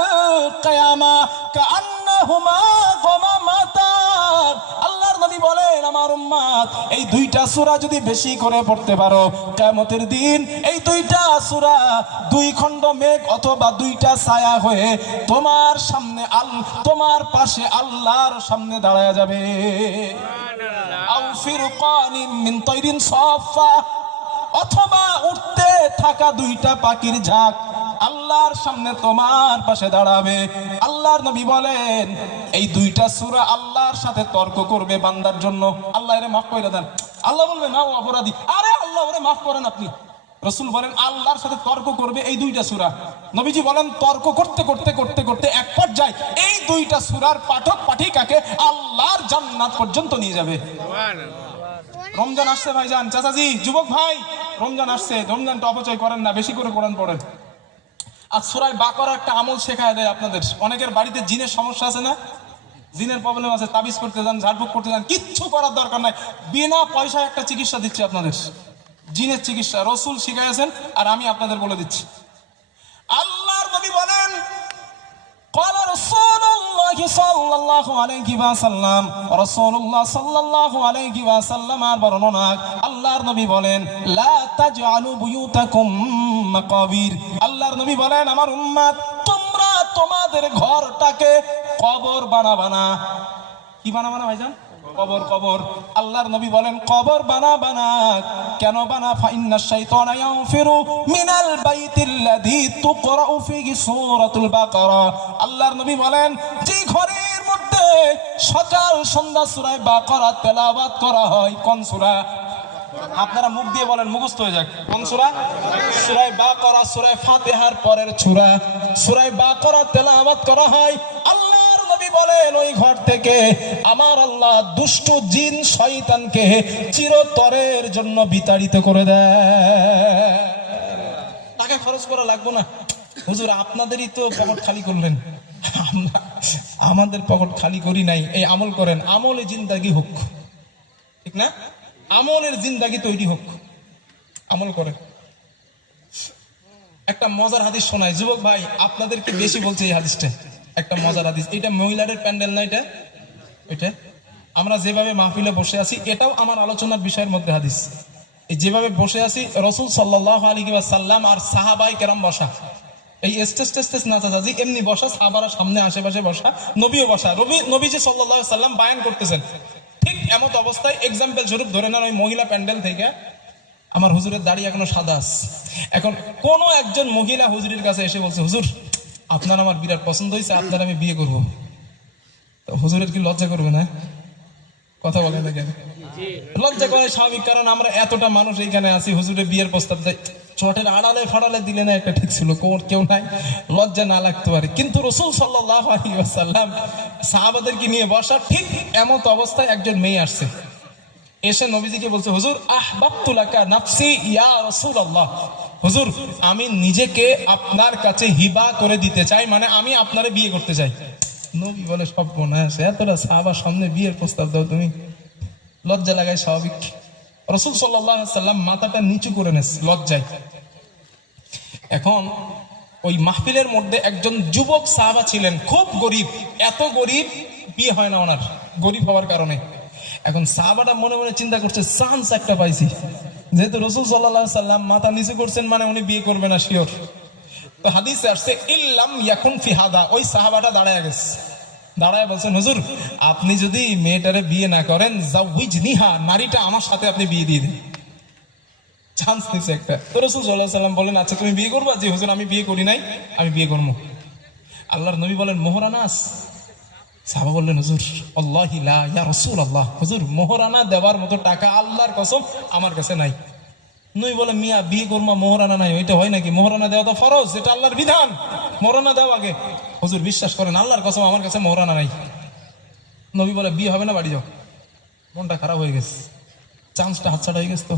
কিয়ামা কাআন্নাহুমা গামামাতান। আল্লাহর নবী বলেন আমার উম্মত এই দুইটা সূরা যদি বেশি করে পড়তে পারো, কিয়ামতের দিন এই দুইটা সূরা 2 খণ্ড মেঘ অথবা 2টা ছায়া হয়ে তোমার সামনে তোমার পাশে আল্লাহর সামনে দাঁড়ায় যাবে। আও ফিরকানিম মিন তাইরিন সাফা, অথবা উঠতে থাকা 2টা পাখির ঝাঁক আল্লাহর সামনে তোমার পাশে দাঁড়াবে। আল্লাহর নবী বলেন এই 2টা সূরা আল্লাহর সাথে তর্ক করবে বান্দার জন্য, আল্লাহ এরে মাফ করে দেন। আল্লাহ বলবে না ও অপরাধী, আরে আল্লাহ ওরে মাফ করেন আপনি। রাসূল বলেন আল্লাহর সাথে তর্ক করবে এই 2টা সূরা। নবীজি বলেন তর্ক করতে করতে করতে করতে এক পর্যায়ে এই 2টা সূরার পাঠক পাঠিকাকে আল্লাহর জান্নাত পর্যন্ত নিয়ে যাবে। রমজান আসছে ভাইজান, চাচাজি, যুবক ভাই, রমজান আসছে, রমজানটা অপচয় করেন না, বেশি করে কোরআন পড়েন। আর সূরা বাকারা একটা আমল শেখায় দেয় আপনাদের। অনেকের বাড়িতে জিনের সমস্যা আছে না, জিনের প্রবলেম আছে, তাবিজ করতে যান, ঝাড়ফুঁক করতে যান, কিচ্ছু করার দরকার নাই, বিনা পয়সায় একটা চিকিৎসা দিচ্ছে আপনাদের, জিনের চিকিৎসা রাসূল শিখাইছেন আর আমি আপনাদের বলে দিচ্ছি। আল্লাহর নবী বলেন قال رسول الله صلى الله عليه وسلم, রাসূলুল্লাহ সাল্লাল্লাহু আলাইহি ওয়াসাল্লাম আর বর্ণনা, আল্লাহর নবী বলেন লা তাজআলু বুয়ুতাকুম মাকাবির। আল্লাহর নবী বলেন আমার উম্মত তোমরা তোমাদের ঘরটাকে কবর বানাবা না। কি বানাবা না ভাইজান? কবর। কবর। আল্লাহর নবী বলেন কবর বানা কেন বানা? ফাইন্নাশ শাইতানা ইয়ানফিরু মিনাল বাইতিল্লাযী তুকরাউ ফীহি সূরাতুল বাকারা। আল্লাহর নবী বলেন যে ঘরের মধ্যে সকাল সন্ধ্যা সূরা বাকারা তেলাওয়াত করা হয়, কোন সূরা? আপনারা মুখ দিয়ে বলেন, মুখস্থ হয়ে যাক। কোন সূরা? সূরা বাকারা, সূরা ফাতিহার পরের সূরা। সূরা বাকারা তেলাওয়াত করা হয়। আল্লাহর নবী বলেন ওই ঘর থেকে আমার আল্লাহ দুষ্ট জিন শয়তানকে চিরতরের জন্য বিতাড়িত করে দেয়। টাকা খরচ করা লাগবে না হুজুর, আপনাদেরই তো পকেট খালি করলেন, আমাদের পকেট খালি করি নাই। এই আমল করেন, আমলে জিন্দাগি হোক, ঠিক না? আমলের জিন্দাগি তৈরি হোক, আমল করেন। একটা মজার হাদিস শোনায় যুবক ভাই, আপনাদেরকে বেশি বলছে এই হাদিসটা, একটা মজার হাদিস। এটা মহিলাদের প্যান্ডেল না, এটা আমরা যেভাবে মাহফিলে বসে আছি এটাও আমার আলোচনার বিষয়ের মধ্যে হাদিস। এই যেভাবে বসে আছি রাসূল সাল্লাল্লাহু আলাইহি ওয়াসাল্লাম আর সাহাবায়ে কেরাম বসা, এই স্টেজ না চাচাজি, এমনি বসা, সাহাবারা সামনে আশেপাশে বসা, নবীও বসা, নবীজি সাল্লাল্লাহু আলাইহি ওয়াসাল্লাম বায়ান করতেছেন। ঠিক এমত অবস্থায় এক্সাম্পল স্বরূপ ধরে নেন ওই মহিলা প্যান্ডেল থেকে আমার হুজুরের দাড়ি এখনো সাদা আছে। এখন কোন একজন মহিলা হুজুরের কাছে এসে বলছে হুজুর আপনার আমার বিরাট পছন্দ হয়েছে, আপনার আমি বিয়ে করবো। হুজুরের কি লজ্জা করবে না? কথা বলে দেখেন, লজ্জা করে স্বাভাবিক, কারণ আমরা এতটা মানুষ এইখানে আছি, হুজুরের বিয়ের প্রস্তাব দেয়, চটের আড়ালে ফাড়ালে দিলে না একটা ঠিক ছিল, কেউ নাই, লজ্জা না লাগতে পারে। কিন্তু রাসূল সাল্লাল্লাহু আলাইহি ওয়াসাল্লাম সাহাবাদেরকে নিয়ে বসা, ঠিক এমত অবস্থায় একজন মেয়ে আসছে, এসে নবীজিকে বলছে হুজুর আহবাবতু লাকা নাফসি ইয়া রাসূলুল্লাহ, হুজুর আমি নিজেকে আপনার কাছে হিবা করে দিতে চাই, মানে আমি আপনারে বিয়ে করতে চাই। নবী বলে সব বোনাস, এতটা সাহাবার সামনে বিয়ের প্রস্তাব দাও তুমি? লজ্জা লাগায় স্বাভাবিক। রাসূল সাল্লাল্লাহু আলাইহি সাল্লাম মাথাটা নিচু করে নেস লজ্জায়। এখন ওই মাহফিলের মধ্যে একজন যুবক সাহাবা ছিলেন, খুব গরিব, এত গরিব বিয়ে হয় না ওনার, গরিব হওয়ার কারণে। এখন সাহাবাটা মনে মনে চিন্তা করছে চান্স একটা পাইছি, যেহেতু রাসূল সাল্লাল্লাহু আলাইহি সাল্লাম মাথা নিচু করছেন মানে উনি বিয়ে করবে না শিওর। তো হাদিসে আসছে ইল্লাম ইয়াকুন ফি হাদা, ওই সাহাবাটা দাঁড়ায় গেছে, দাঁড়ায় বলছেন হুজুর আপনি যদি মেয়েটারে বিয়ে না করেন, জাউইজনিহা, নারীটা আমার সাথে আপনি বিয়ে দিয়ে দিন। চান্স নিছে একটা। তো রাসূল সাল্লাল্লাহু আলাইহি সাল্লাম বলেন আচ্ছা তুমি বিয়ে করবা? জি হুজুর আমি বিয়ে করি নাই, আমি বিয়ে করবো। আল্লাহর নবী বলেন মোহরানাস? সাহাবা বললেন হুজুর আল্লাহি লা ইয়া রাসূলুল্লাহ, হুজুর মোহরানা দেওয়ার মতো টাকা আল্লাহর কসম আমার কাছে নাই। নবী বলে মিয়া বিয়ে করবো মোহরানা নাই, ওইটা হয় নাকি? মোহরানা দেওয়া তো ফরজ, এটা আল্লাহর বিধান, মোহরানা দাও আগে। হুজুর বিশ্বাস করেন আল্লাহর কসম আমার কাছে মোহরানা নাই। নবী বলে বিয়ে হবে না, বাড়ি যাও। মনটা খারাপ হয়ে গেছে, চান্সটা হাতছাড়া হয়ে গেছে। তো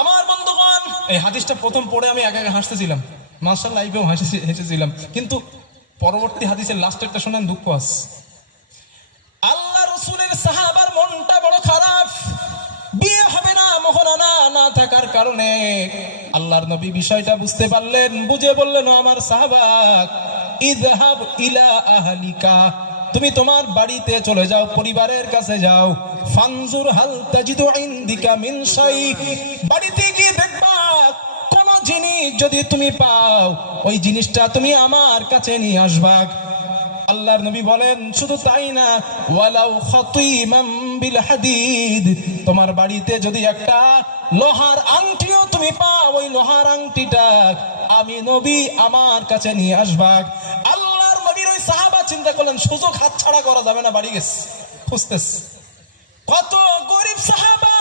আমার বন্ধুগণ এই হাদিসটা প্রথম পড়ে আমি একা একা হাসতেছিলাম, মাশাআল্লাহ লাইভেও হেসেছিলাম, কিন্তু পরবর্তী হাদিসের লাস্টেরটা শোনেন, দুঃখ আছে। আল্লাহ রাসূলের সাহাবার মনটা বড় খারাপ, বিয়ে হবে না মোহরানা না থাকার কারণে। আল্লাহর নবী বিষয়টা বুঝতে পারলেন, বুঝে বললেন আমার সাহাবা ইযহাব ইলা আহলিকা, তুমি তোমার বাড়িতে চলে যাও, পরিবারের কাছে যাও। ফানজুর হাল তাজিদু ইনদিকা মিন শাই, বাড়িতে গিয়ে দেখবা কোন জিনিস যদি তুমি পাও ওই জিনিসটা তুমি আমার কাছে নিয়ে আসবা। আল্লাহর নবী বলেন শুধু তাই না, ওয়ালাউ খাতিমাম বিল হাদিদ, তোমার বাড়িতে যদি একটা লোহার আংটিও তুমি পাও, ওই লোহার আংটিটা আমি নবী আমার কাছে নিয়ে আসবা। আল্লাহর নবীর ওই সাহাবা চিন্তা করলেন সুযোগ হাতছাড়া করা যাবে না, বাড়ি গেছে খুঁজতেছে। কত গরিব সাহাবা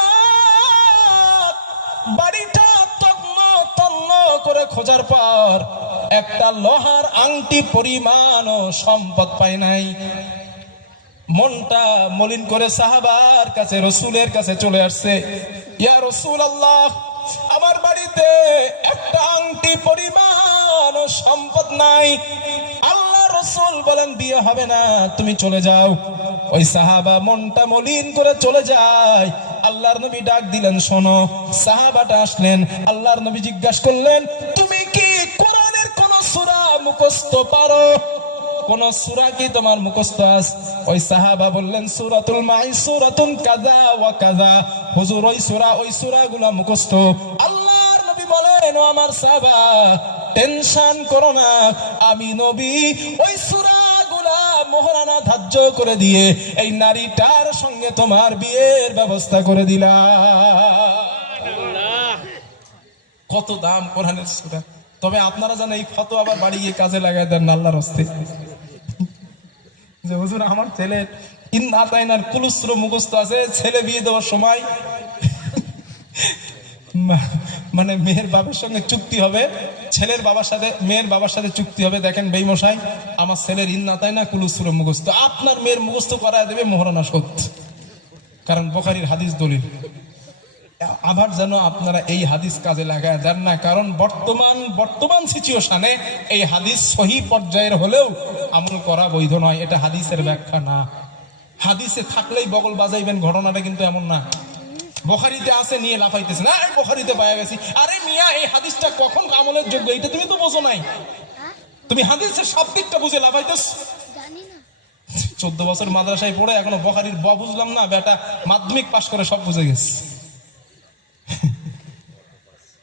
বাড়িটা তন্ন তন্ন করে খোঁজার পর একটা লোহার আংটি পরিমাণও সম্পদ পায় নাই। মনটা মলিন করে সাহাবার কাছে রাসূলের কাছে চলে আসছে, ইয়া রাসূলুল্লাহ আমার বাড়িতে একটা আংটি পরিমাণও সম্পদ নাই। আল্লাহ রাসূল বলেন বিয়ে হবে না, তুমি চলে যাও। ওই সাহাবা মনটা মলিন করে চলে যায়। আল্লাহর নবী ডাক দিলেন শোনো। সাহাবাটা আসলেন, আল্লাহর নবী জিজ্ঞাসা করলেন তুমি কি কোরআনের কোন সূরা মুখস্থ পারো? কোন সূরা কি তোমার মুখস্থ আছে? ওই সাহাবা বললেন সূরাতুল মাইস, সূরাতুন কাযা ওয়া কাযা, হুজুর ওই সূরাগুলো মুখস্থ। আল্লাহর নবী বলেন ও আমার সাহাবা টেনশন করো না, আমি নবী ওই সূরাগুলো মোহরানা ধার্য করে দিয়ে এই নারীটার সঙ্গে তোমার বিয়ের ব্যবস্থা করে দিলাম। কত দাম কোরআনের সূরা। তবে আপনারা জানেন এই ফতোয়া আবার বাড়ি গিয়ে কাজে লাগায় দেন আল্লাহর রাস্তে, যে হুজুর আমার ছেলে ইন্না তাইনার কুলুসুর মুখস্থ আছে, ছেলে বিয়ে দেওয়ার সময় মানে মেয়ের বাবার সঙ্গে চুক্তি হবে, ছেলের বাবার সাথে মেয়ের বাবার সাথে চুক্তি হবে, দেখেন বেঈমশাই আমার ছেলের ইন্না তাইনা কুলুসুর মুখস্থ, আপনার মেয়ের মুখস্থ করায় দেবে মোহরানা সত্য, কারণ বুখারীর হাদিস দলিল। আবার যেন আপনারা এই হাদিস কাজে লাগায় দেন না, কারণ বর্তমান সিচুয়েশনে এই হাদিস সহি পর্যায়ের হলেও আমল করা বৈধ নয়, এটা হাদিসের ব্যাখ্যা না। হাদিসে থাকলেই বগল বাজাইবেন ঘটনাটা কিন্তু এমন না। বুখারীতে আছে নিয়ে লাফাইতেছে না, এই বুখারীতে পাওয়া গেছি। আরে মিয়া এই হাদিসটা কখন আমলের যোগ্য এটা তুমি তো বোঝো নাই, তুমি হাদিসের শাব্দিকটা বুঝে লাফাইতেছ। 14 বছর মাদ্রাসায় পড়ে এখনো বুখারীর ব বুঝলাম না, বেটা মাধ্যমিক পাশ করে সব বুঝে গেছে।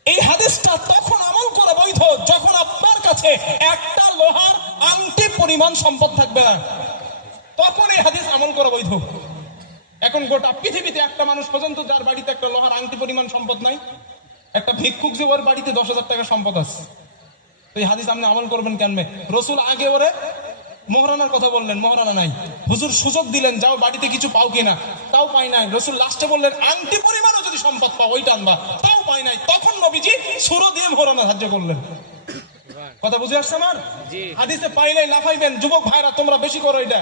এই হাদিসটা তখন আমল করা বৈধ যখন আপনার কাছে একটা লোহার আংটি পরিমাণ সম্পদ থাকবে না, তখন এই হাদিস আমল করা বৈধ। এখন গোটা পৃথিবীতে একটা মানুষ পর্যন্ত যার বাড়িতে একটা লোহার আংটি পরিমাণ সম্পদ নাই, একটা ভিক্ষুক যে ওর বাড়িতে 10,000 টাকা সম্পদ আছে, তো এই হাদিস আপনি আমল করবেন কেন? রাসূল আগে ওরে মোহরানার কথা বললেন, মোহরানা নাই। হুজুর সুযোগ দিলেন যাও বাড়িতে কিছু পাও কিনা, তাও পাই নাই। রাসূল লাস্টে বললেন আংটি পরিমাণও যদি সম্পদ পাও ওইটা আনবা, তাও পাই নাই। তখন নবীজি সূরা দিয়ে মোহরানা ধার্য করলেন। কথা বুঝে আসছে আমার? হাদিসে পাইলেই লাফাইবেন। যুবক ভাইরা তোমরা বেশি করো এটা।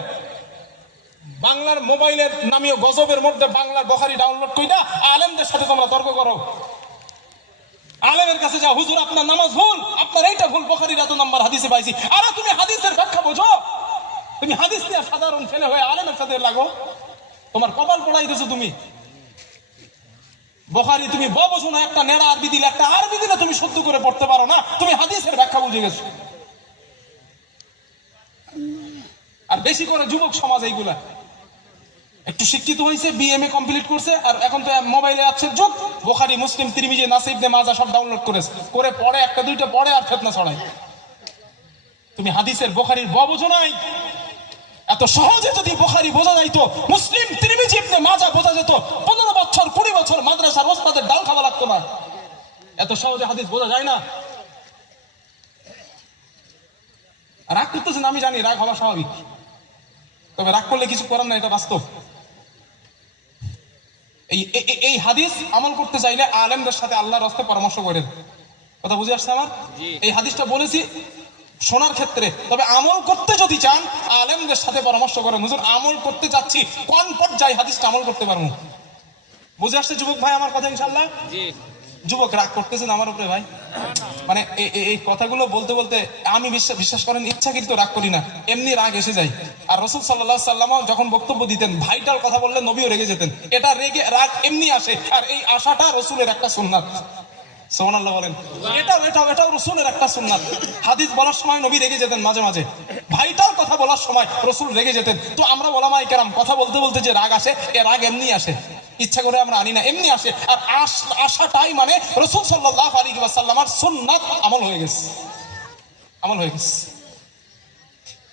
বাংলার মোবাইলের নামীয় গজবের মধ্যে বাংলার বুখারী ডাউনলোড কইরা আলেমদের সাথে তোমরা তর্ক করো। আলেমের কাছে যাও, হুজুর আপনার নামাজ ভুল, আপনার এইটা ভুল, বুখারীর এত নাম্বার হাদিসে পাইছি। আরে তুমি হাদিসের ব্যাখ্যা বোঝো? তুমি হাদিস নিয়ে সাধারণ ছেলে হয়ে আলেমের সাথে লাগো, তোমার কপাল পড়াই দিছো তুমি। বুখারী তুমি বোঝো না, একটা নেড়া আরবি দিলে, একটা আরবি দিলে তুমি শুদ্ধ করে পড়তে পারো না, তুমি হাদিসের ব্যাখ্যা বুঝে গেছো। আর বেশি করে যুবক সমাজ এইগুলা একটু শিক্ষিত হয়েছে, বিএমএ কমপ্লিট করছে, আর এখন তো মোবাইলে অ্যাপসের যুগ, বুখারী, মুসলিম, তিরমিজি, নাসাই, ইবনে মাজাহ সব ডাউনলোড করেছে, করে পড়ে, একটা দুইটা পড়ে আর ফিতনা ছড়ায়। তুমি হাদিসের বুখারীর বোঝো নাই। এত সহজে যদি বুখারী বোঝা যাইতো, মুসলিম, তিরমিজি, ইবনে মাজাহ বোঝা যেত, 15 বছর 20 বছর মাদ্রাসার ওস্তাদের ডাল খাওয়া লাগতো না। এত সহজে হাদিস বোঝা যায় না। রাগ করতেছেন আমি জানি, রাগ হওয়া স্বাভাবিক, তবে রাগ করলে কিছু করার না, এটা বাস্তব। এই হাদিস আমল করতে চাইলে আলেমদের সাথে আল্লাহর রাস্তায় পরামর্শ করেন। কথা বুঝে আসছে আমার? এই হাদিসটা বলেছি শোনার ক্ষেত্রে, তবে আমল করতে যদি চান আলেমদের সাথে পরামর্শ করেন। হুজুর আমল করতে চাচ্ছি, কোন পর্যায়ে হাদিসটা আমল করতে পারবো? বুঝে আসছে যুবক ভাই আমার কথা? ইনশাআল্লাহ। যুবক রাগ করতেছেন আমার উপরে ভাই, মানে এই কথাগুলো বলতে বলতে আমি বিশ্বাস করেন ইচ্ছাকৃত রাগ করি না, এমনি রাগ এসে যায়। আর রাসূল সাল্লাল্লাহু আলাইহি ওয়াসাল্লাম যখন বক্তব্য দিতেন, ভাইটাল কথা বললে নবীও রেগে যেতেন। এটা রাগ এমনি আসে, আর এই আশাটা রাসূলের একটা সুন্নাত। সুবহানাল্লাহ বলেন। এটাও রাসূলের একটা সুন্নাত। হাদিস বলার সময় নবী রেগে যেতেন, মাঝে মাঝে ভাইটাল কথা বলার সময় রাসূল রেগে যেতেন। তো আমরা ওলামায়ে কেরাম কথা বলতে বলতে যে রাগ আসে, এ রাগ এমনি আসে, ইচ্ছা করে আমরা আনি না, এমনি আসে। আর আশাটাই মানে রাসূল সাল্লাল্লাহু আলাইহি ওয়াসাল্লামের সুন্নাত আমল হয়ে গেছে, আমল হয়ে গেছে।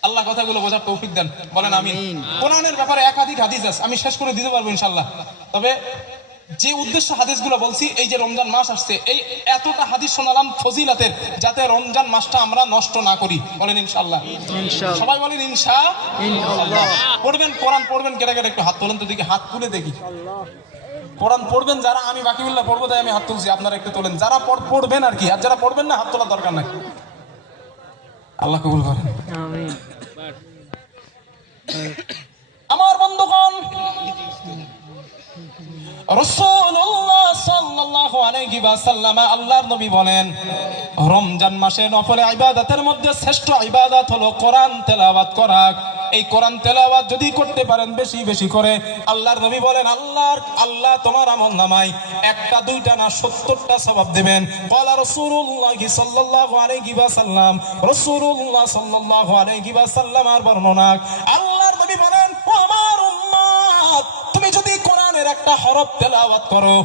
আল্লাহ কথাগুলো বোঝার তৌফিক দেন, বলেন আমিন। কোরআনের ব্যাপারে একাধিক হাদিস আছে, আমি শেষ করে দিতে পারবো ইনশাআল্লাহ। তবে যে উদ্দেশ্য হাদিসগুলো বলছি, এই যে রমজান মাস আসছে, এই এতটা হাদিস শোনালাম ফজিলাতের, যাতে রমজান মাসটা আমরা নষ্ট না করি, বলেন ইনশাআল্লাহ। সবাই বলেন ইনশাআল্লাহ। পড়বেন, কোরআন পড়বেন, কেটে কেটে একটু হাত তোলেন তো দেখি, হাত তুলে দেখি। কোরআন পড়বেন যারা, আমি বাকিউল্লাহ পড়বো তাই আমি হাত তুলছি, আপনারা একটু তোলেন যারা পড়বেন আর কি, আর যারা পড়বেন না হাত তোলার দরকার নাই। আল্লাহ কবুল করেন। আমার বন্ধুগণ, রাসূলুল্লাহ সাল্লাল্লাহু আলাইহি ওয়াসাল্লাম আল্লাহর নবী বলেন, রমজান মাসে নফল ইবাদতের মধ্যে শ্রেষ্ঠ ইবাদত হলো কোরআন তেলাওয়াত করা। এই কোরআন তেলাওয়াত যদি করতে পারেন বেশি বেশি করে, আল্লাহর নবী বলেন আল্লাহ তোমার আমলনামায় একটা দুইটা না 70টা সওয়াব দিবেন। ক্বালা রাসূলুল্লাহ সাল্লাল্লাহু আলাইহি ওয়াসাল্লাম, রাসূলুল্লাহ সাল্লাল্লাহু আলাইহি ওয়াসাল্লাম আর বর্ণনা, আল্লাহর নবী বলেন, ও আমার উম্মত, তুমি যদি কোরআনের একটা হরফ তেলাওয়াত করো,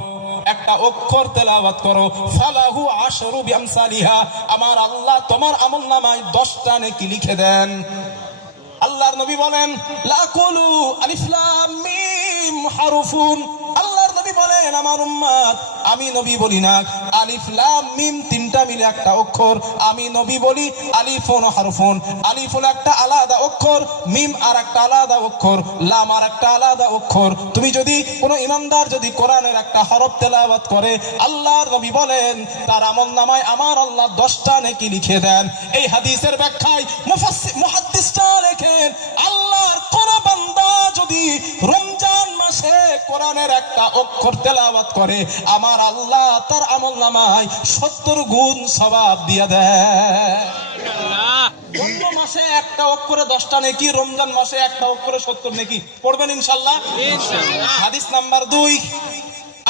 একটা অক্ষর তেলাওয়াত করো, ফালাহু আশরু বিআমসালিহা, আমার আল্লাহ তোমার আমলনামায় 10টা নেকি লিখে দেন। আল্লাহর নবী বলেন, লা কুলু আলিফ লাম মিম হারফুন, আল্লাহর নবী বলেন, আমার উম্মত, আমি নবী বলি না আলিফ লাম মিম তিনটা মিলে একটা অক্ষর, আমি নবী বলি আলিফুন হারফুন। আলিফ হলো একটা আলাদা অক্ষর, মিম আর একটা আলাদা অক্ষর, লাম আর একটা আলাদা অক্ষর। তুমি যদি কোনো ইমানদার যদি কোরআনের একটা হরফ তেলাওয়াত করে, আল্লাহর নবী বলেন তার আমলনামায় আমার আল্লাহ 10টা নেকি লিখে দেন। এই হাদিসের ব্যাখ্যায় মুহাদ্দিসরা লেখেন, আল্লাহর কোন বান্দা যদি রমজান মাসে কোরআনের একটা অক্ষর তেলাওয়াত করে, আমার আল্লাহ তার আমলনামায় 70 গুণ সওয়াব দিয়ে দেয়। অন্য মাসে একটা অক্ষরে 10টা নেকি, রমজান মাসে একটা অক্ষরে 70 নেকি। পড়বেন ইনশাআল্লাহ। হাদিস নাম্বার 2,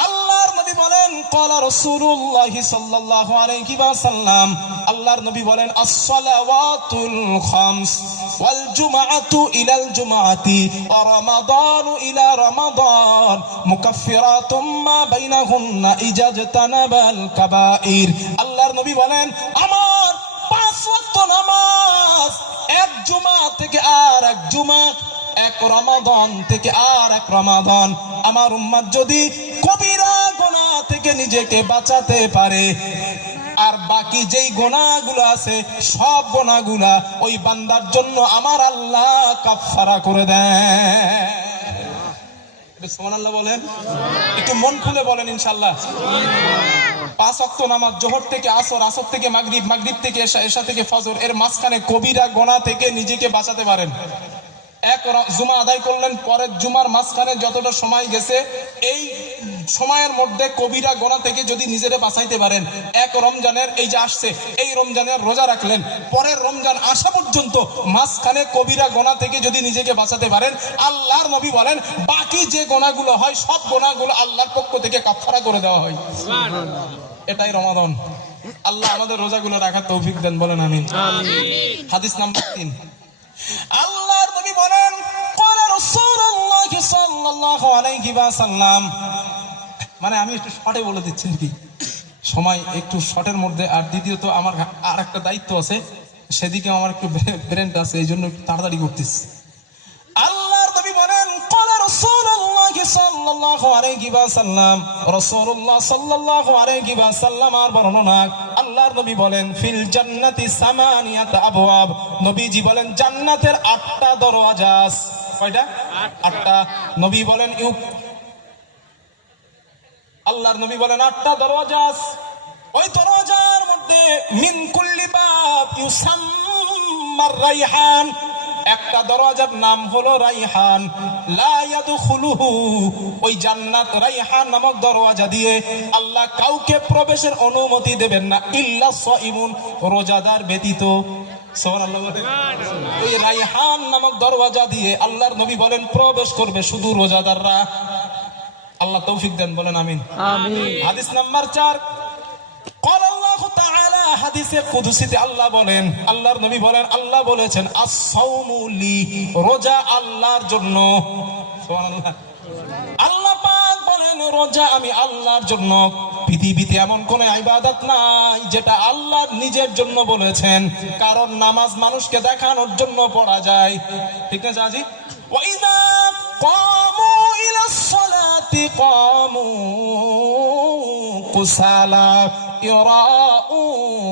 আল্লাহর নবী বলেন, ক্বালা রাসূলুল্লাহ সাল্লাল্লাহু আলাইহি ওয়াসাল্লাম, আল্লাহর নবী বলেন, আস-সালাওয়াতুল খামস ওয়াল জুমআতু ইলাল জুমআতি ওয়া রমাদানু ইলা রমাদান মুকাফফিরাতুম মা বাইনাহুন্না ইজাজতানাবাল কাবাইর। আল্লাহর নবী বলেন, আমার 5 ওয়াক্ত নামাজ এক জুমা থেকে আর এক জুমা, এক রমাদান থেকে আর এক রমাদান, আমার উম্মত যদি কবিরা গুনাহ থেকে নিজেকে বাঁচাতে পারে, আর বাকি যেই গুনাহগুলো আছে সব গুনাহগুলা ওই বান্দার জন্য আমার আল্লাহ কাফফারা করে দেয়। সুবহানাল্লাহ বলেন, একটু মন খুলে বলেন ইনশাআল্লাহ। 5 ওয়াক্ত নামাজ, জোহর থেকে আসর, আসর থেকে মাগরিব, মাগরিব থেকে এশা, এশা থেকে ফজর, এর মাঝখানে কবিরা গুনাহ থেকে নিজেকে বাঁচাতে পারেন। এক জুমা আদায় করলেন, পরের জুমার মাঝখানে যতটা সময় গেছে, এই সময়ের মধ্যে কবিরা গোনা থেকে যদি নিজেরে বাঁচাইতে পারেন, এক রমজানের এই যে আসছে, এই রমজানের রোজা রাখলেন, পরের রমজান আসা পর্যন্ত মাঝখানে কবিরা গোনা থেকে যদি নিজেকে বাঁচাতে পারেন, আল্লাহর নবী বলেন বাকি যে গোনাগুলো হয় সব গোনাগুলো আল্লাহর পক্ষ থেকে কাফারা করে দেওয়া হয়। এটাই রমাদান। আল্লাহ আমাদের রোজাগুলো রাখার তৌফিক দেন, বলেন আমিন। হাদিস নাম্বার 3, আল্লাহর নবী বলেন ক্বালা রাসূলুল্লাহ সাল্লাল্লাহু আলাইহি ওয়াসাল্লাম, মানে আমি একটু শর্টে বলে দিচ্ছি কি সময় একটু শর্টের মধ্যে, আর দ্বিতীয়ত আমার আর একটা দায়িত্ব আছে, সেদিকে আমার একটু ব্রেনটা আছে, এই জন্য একটু তাড়াতাড়ি করতেছি। আল্লাহর নবী বলেন ক্বালা রাসূলুল্লাহ সাল্লাল্লাহু আলাইহি ওয়াসাল্লাম, রাসূলুল্লাহ সাল্লাল্লাহু আলাইহি ওয়াসাল্লাম আর বর্ণনা, আল্লাহর নবী বলেন ফিল জান্নাতি সামানিয়াত আবওয়াব, নবীজি বলেন জান্নাতের 8টা দরওয়াজা আছে। কয়টা? 8টা। নবী বলেন আল্লাহর নবী বলেন 8টা দরওয়াজা আছে। ওই দরওয়াজার মধ্যে মিন কুল্লি বাব ইউসাম্মার রাইহান, একটা দরওয়াজার নাম হলো রাইহান, লা ইয়াদখুলুহু, ওই জান্নাত রাইহান নামক দরওয়াজা দিয়ে আল্লাহ কাউকে প্রবেশের অনুমতি দেবেন না, ইল্লা সাইমুন, রোজাদার ব্যতীত। সুবহানাল্লাহ বলেন। ওই রাইহান নামক দরওয়াজা দিয়ে আল্লাহর নবী বলেন প্রবেশ করবে শুধু রোজাদাররা। আল্লাহ তৌফিক দেন, বলেন আমিন। হাদিস নাম্বার 4, ক্বালা আল্লাহু তাআলা, হাদিসে কুদসিতে আল্লাহ বলেন, আল্লাহর নবী বলেন, আল্লাহ বলেছেন আস-সাওমু লি, রোজা আল্লাহর জন্য। সুবহানাল্লাহ। আল্লাহ পাক বলেন রোজা আমি আল্লাহর জন্য। পৃথিবীতে এমন কোন ইবাদত নাই যেটা আল্লাহ নিজের জন্য বলেছেন, কারণ নামাজ মানুষকে দেখানোর জন্য পড়া যায়, ঠিক না জাজি? ওয়া ইযা কামু ইলাস সালাতি কামু কুসালা ইরাউনান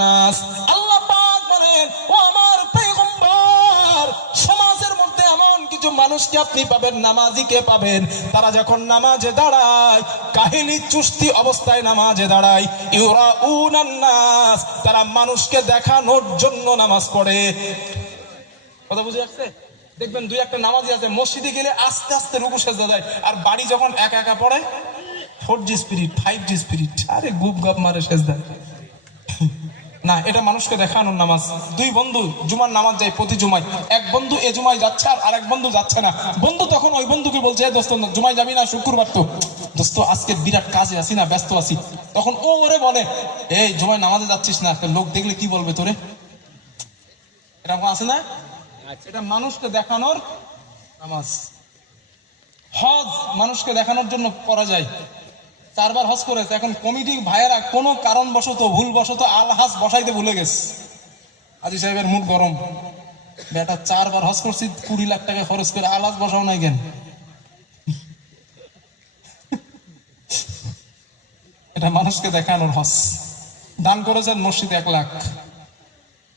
নাস, আল্লাহ পাক বলেন ও আমার পয়গম্বর, সমাজের মধ্যে এমন কিছু মানুষকে আপনি পাবেন, নামাজিকে পাবেন, তারা যখন নামাজে দাঁড়ায় কাহিনী চুস্তি অবস্থায় নামাজে দাঁড়ায়, ইরাউনান নাস, তারা মানুষকে দেখানোর জন্য নামাজ পড়ে। কথা বুঝে আসছে? দেখবেন দুই একটা নামাজি আছে মসজিদে গেলে আস্তে আস্তে রুকু সেজদা দেয়, আর বাড়ি যখন একা একা পড়ে 4G স্পিরিট 5G স্পিরিট, আরে গুপ গাপ মারে সেজদা। না, এটা মানুষকে দেখানোর নামাজ। দুই বন্ধু জুমার নামাজ যায় প্রতি জুমায়, এক বন্ধু এ জুমায় যাচ্ছে আর আরেক বন্ধু যাচ্ছে না। বন্ধু তখন ওই বন্ধুকে বলছে দোস্ত জুমায় যাবি না, শুক্রবার তো, দোস্ত আজকে বিরাট কাজে আছি না, ব্যস্ত আছি। তখন ও ওরে বলে এই জুমায় নামাজে যাচ্ছিস না, লোক দেখলে কি বলবে তোরে, এরকম আছে না? এটা মানুষকে দেখানোর নামাজ। হজ মানুষকে দেখানোর জন্য করা যায়। 4 বার হজ করেছে, এখন কমিটি ভাইয়েরা কোনো কারণবশত ভুলবশত আলহাজ বসাইতে ভুলে গেছে। আজি সাহেবের মুখ গরম, বেটা 4 বার হজ করছি 20 লাখ টাকা খরচ করে, আলহাজ বসাও নাই কেন? এটা মানুষকে দেখানোর হজ। দান করেছেন মসজিদে 1 লাখ,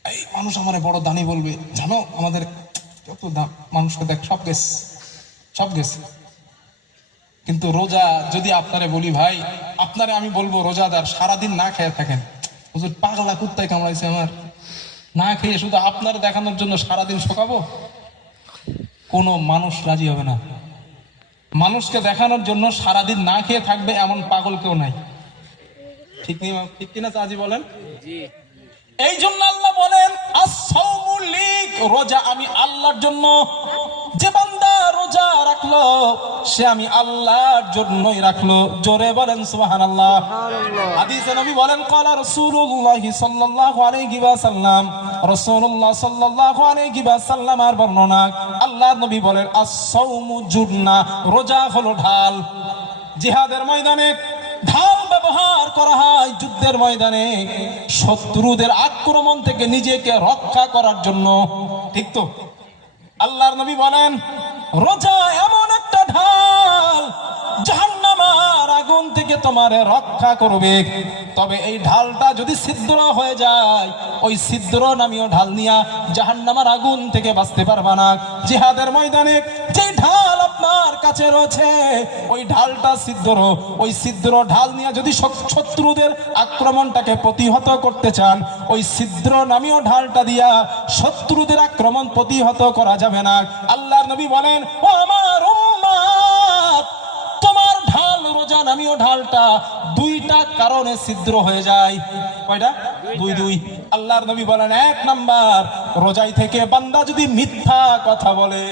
এই মানুষ আমার বড় দানি বলবে, জানো আমাদের কত দাম, মানুষকে দেখ, সব গেছে, সব গেছে। কিন্তু রোজা যদি আপনারে বলি ভাই, আপনারে আমি বলবো রোজাদার সারাদিন না খেয়ে থাকেন, হুজুর পাগলা কুত্তায় কামড়াইছে আমার, না খেয়ে শুধু আপনার দেখানোর জন্য সারাদিন শোকাবো, কোনো মানুষ রাজি হবে না। মানুষকে দেখানোর জন্য সারাদিন না খেয়ে থাকবে এমন পাগল কেউ নাই, ঠিক নেই? ঠিক কিনা চাচি বলেন? এই জন্য আল্লাহ বলেন আস-সাওমু লি, রোজা আমি আল্লাহর জন্য। যে বান্দা রোজা রাখলো সে আমি আল্লাহর জন্যই রাখলো। জোরে বলেন সুবহানাল্লাহ। হাদিসে নবী বলেন ক্বালা রাসূলুল্লাহ সাল্লাল্লাহু আলাইহি ওয়াসাল্লাম, রাসূলুল্লাহ সাল্লাল্লাহু আলাইহি ওয়াসাল্লাম আর বর্ণনা, আল্লাহর নবী বলেন আস-সাওমু জুন্নাহ, রোজা হলো ঢাল। জিহাদের ময়দানে ঢাল ব্যবহার করা হয়, যুদ্ধের ময়দানে শত্রুদের আক্রমণ থেকে নিজেকে রক্ষা করার জন্য, ঠিক তো? আল্লাহর নবী বলেন রোজা এমন একটা ঢাল, জাহান্নামের আগুন থেকে তোমারে রক্ষা করবে। তবে এই ঢালটা যদি ছিদ্র হয়ে যায়, ওই ছিদ্র নামীয় ঢাল নিয়া জাহান্নামের আগুন থেকে বাঁচতে পারবা না। জিহাদের ময়দানে যে ঢাল আপনার কাছে রয়েছে, ওই ঢালটা ছিদ্র, ওই ছিদ্র ঢাল নিয়ে যদি শত্রুদের আক্রমণটাকে প্রতিহত করতে চান, ওই ছিদ্র নামীয় ঢালটা দিয়া শত্রুদের আক্রমণ প্রতিহত করা যাবে না। আল্লাহর নবী বলেন ও আমার উম্মত, তোমার ঢাল রোজা নামীয় ঢালটা দুইটা কারণে ছিদ্র হয়ে যায়। কয়টা? দুই। আল্লাহর নবী বলেন, 1 নাম্বার, রোজাই থেকে বান্দা যদি মিথ্যা কথা বলে।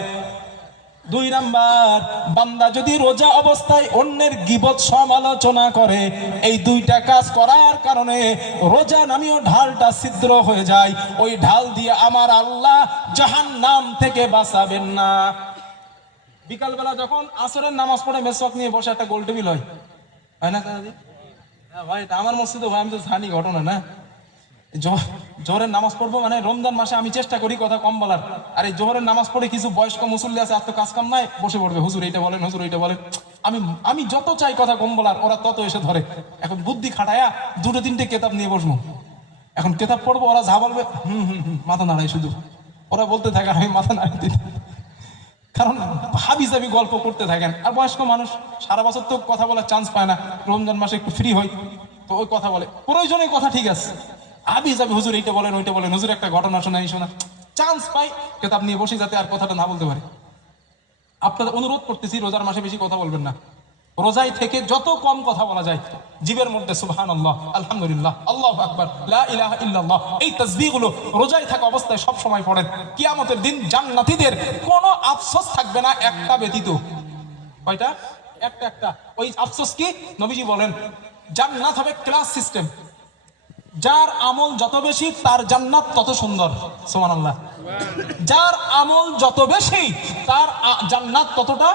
2 নাম্বার, বান্দা যদি রোজা অবস্থায় অন্যের গীবত সমালোচনা করে। এই 2টা কাজ করার কারণে রোজা নামীয় ঢালটা ছিদ্র হয়ে যায়। ওই ঢাল দিয়ে আমার আল্লাহ জাহান্নাম থেকে বাঁচাবেন না। বিকালবেলা যখন আসরের নামাজ পড়ে মেসওয়াক নিয়ে বসে একটা গোল টেবিল হয় না দাদি? হ্যাঁ ভাই, এটা আমার মসজিদে ভাই, আমি তো জানি ঘটনা না। জোহরের নামাজ পড়বো মানে রমজান মাসে আমি চেষ্টা করি কথা কম বলার। আর এই জোহরের নামাজ পড়ে কিছু বয়স্ক মুসল্লি আছে, আর তো কাজ কাম নাই, বসে পড়বে, হুজুর এইটা বলেন, হুজুর এইটা বলেন। আমি যত চাই কথা কম বলার, ওরা তত এসে ধরে। এখন বুদ্ধি খাটায়া 2-3টে কেতাব নিয়ে বসবো। এখন কেতাব পড়বো, ওরা যা বলবে মাথা নাড়াই শুধু। ওরা বলতে থাকে, আমি মাথা নাড়াই দিই, কারণ হাবি জাবি গল্প করতে থাকেন। আর বয়স্ক মানুষ সারা বছর তো কথা বলার চান্স পায় না, রমজান মাসে একটু ফ্রি হয়, তো ওই কথা বলে। প্রয়োজনে কথা ঠিক আছে, হাবি জাবি হুজুর এইটা বলেন, ওইটা বলেন, হুজুর একটা ঘটনা শোনাই, শোনা। চান্স পাই কেতাব নিয়ে বসে, যাতে আর কথাটা না বলতে পারে। আপনাদের অনুরোধ করতেছি, রোজার মাসে বেশি কথা বলবেন না। রোজায় থেকে যত কম কথা বলা যায়, জীবের মধ্যে সুবহানাল্লাহ, আলহামদুলিল্লাহ, আল্লাহু আকবার, লা ইলাহা ইল্লাল্লাহ, এই তাসবিহগুলো রোজায় থাকা অবস্থায় সব সময় পড়েন। কিয়ামতের দিন জান্নাতীদের কোনো আফসোস থাকবে না, একটা ব্যতীত। কয়টা? একটা। ওই আফসোস কি? নবীজি বলেন, জান্নাত হবে ক্লাস সিস্টেম। যার আমল যত বেশি তার জান্নাত তত সুন্দর। সুবহানাল্লাহ। যার আমল যত বেশি তার জান্নাত ততটা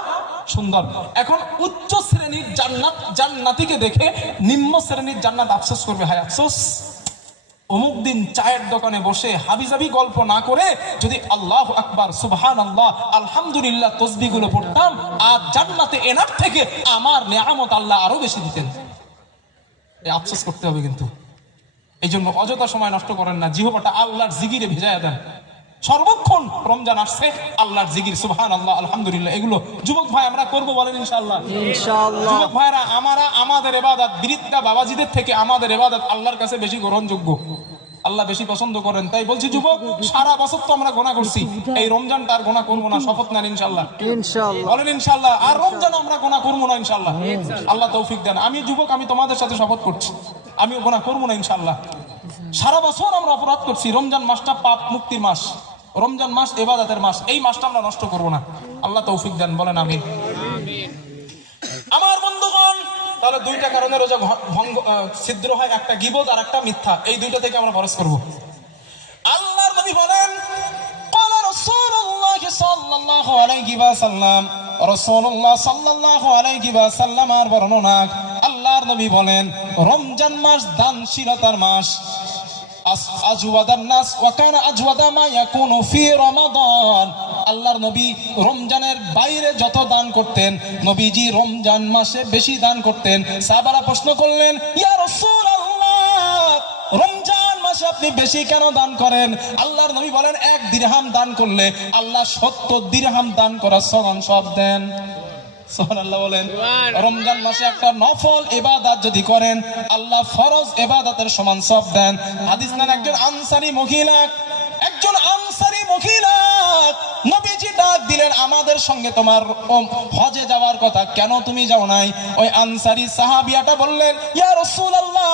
সুন্দর। এখন উচ্চ শ্রেণীর জান্নাতীকে দেখে নিম্ন শ্রেণীর জান্নাত আফসোস করবে, হায় আফসোস, অমুক দিন চায়ের দোকানে বসে হাবিজাবি গল্প না করে যদি আল্লাহু আকবার, সুবহানাল্লাহ, আলহামদুলিল্লাহ তাসবিহগুলো পড়তাম, আর জান্নাতে এনার থেকে আমার নেয়ামত আল্লাহ আরো বেশি দিতেন। এই আফসোস করতে হবে কিন্তু। এই জন্য অযথা সময় নষ্ট করেন না, জিহ্বাটা আল্লাহর জিকিরে ভিজায়া দেন। সর্বক্ষণ রমজান আসছে, আল্লাহর জিকির, সুবহানাল্লাহ, আলহামদুলিল্লাহ, এগুলো যুবক ভাই আমরা করবো, বলেন ইনশাআল্লাহ। যুবক ভাইরা, আমাদের ইবাদত বিরিত্তা বাবাজিদের থেকে আমাদের ইবাদত আল্লাহর কাছে বেশি গ্রহণযোগ্য, আল্লাহ বেশি পছন্দ করেন। তাই বলছি যুবক, সারা বছর তো আমরা গুনাহ করছি, এই রমজানটা আর গুনাহ করবো না, শপথ নেন ইনশাআল্লাহ। বলেন ইনশাআল্লাহ, আর রমজান আমরা গুনাহ করবো না ইনশাআল্লাহ। আল্লাহ তৌফিক দেন। আমি যুবক, আমি তোমাদের সাথে শপথ করছি, আমিও গুনাহ করবো না ইনশাআল্লাহ। সারা বছর আমরা অপরাধ করছি, রমজান মাসটা পাপ মুক্তির মাস, রমজান মাস ইবাদতের মাস, এই মাসটা আমরা নষ্ট করবো না। আল্লাহ তৌফিক দেন, বলেন আমিন। আমার বন্ধুগণ, তাহলে 2টা কারণে রোজা ছিদ্র হয়, একটা গীবত আর একটা মিথ্যা। এই 2টা থেকে আমরা পরশ করব। আল্লাহর নবী বলেন, ক্বালা রাসূলুল্লাহ সাল্লাল্লাহু আলাইহি ওয়াসাল্লাম, রাসূলুল্লাহ সাল্লাল্লাহু আলাইহি ওয়াসাল্লাম আর বর্ণনা, আল্লাহর নবী বলেন, রমজান মাস দানশীলতার মাস। আজওয়াদান নাস ওয়া কানা আজওয়াদা মা ইয়াকুনু ফি রমাদান। আল্লাহর নবী রমজানের বাইরে যত দান করতেন, নবীজি রমজান মাসে বেশি দান করতেন। সাহাবারা প্রশ্ন করলেন, ইয়া রাসূলুল্লাহ, রমজান মাসে আপনি বেশি কেন দান করেন? আল্লাহর নবী বলেন, 1 দিরহাম দান করলে আল্লাহ 70 দিরহাম দান করার সব দেন। সুবহানাল্লাহ বলেন। রমজান মাসে একটা নফল ইবাদত যদি করেন, আল্লাহ ফরজ ইবাদতের সমান সওয়াব দেন। হাদিস নেন, একজন আনসারী মহিলা নবীজি ডাক দিলেন, আমাদের সঙ্গে তোমার হজে যাওয়ার কথা, কেন তুমি যাও নাই? ওই আনসারী সাহাবিয়াটা বললেন, ইয়া রাসূলুল্লাহ,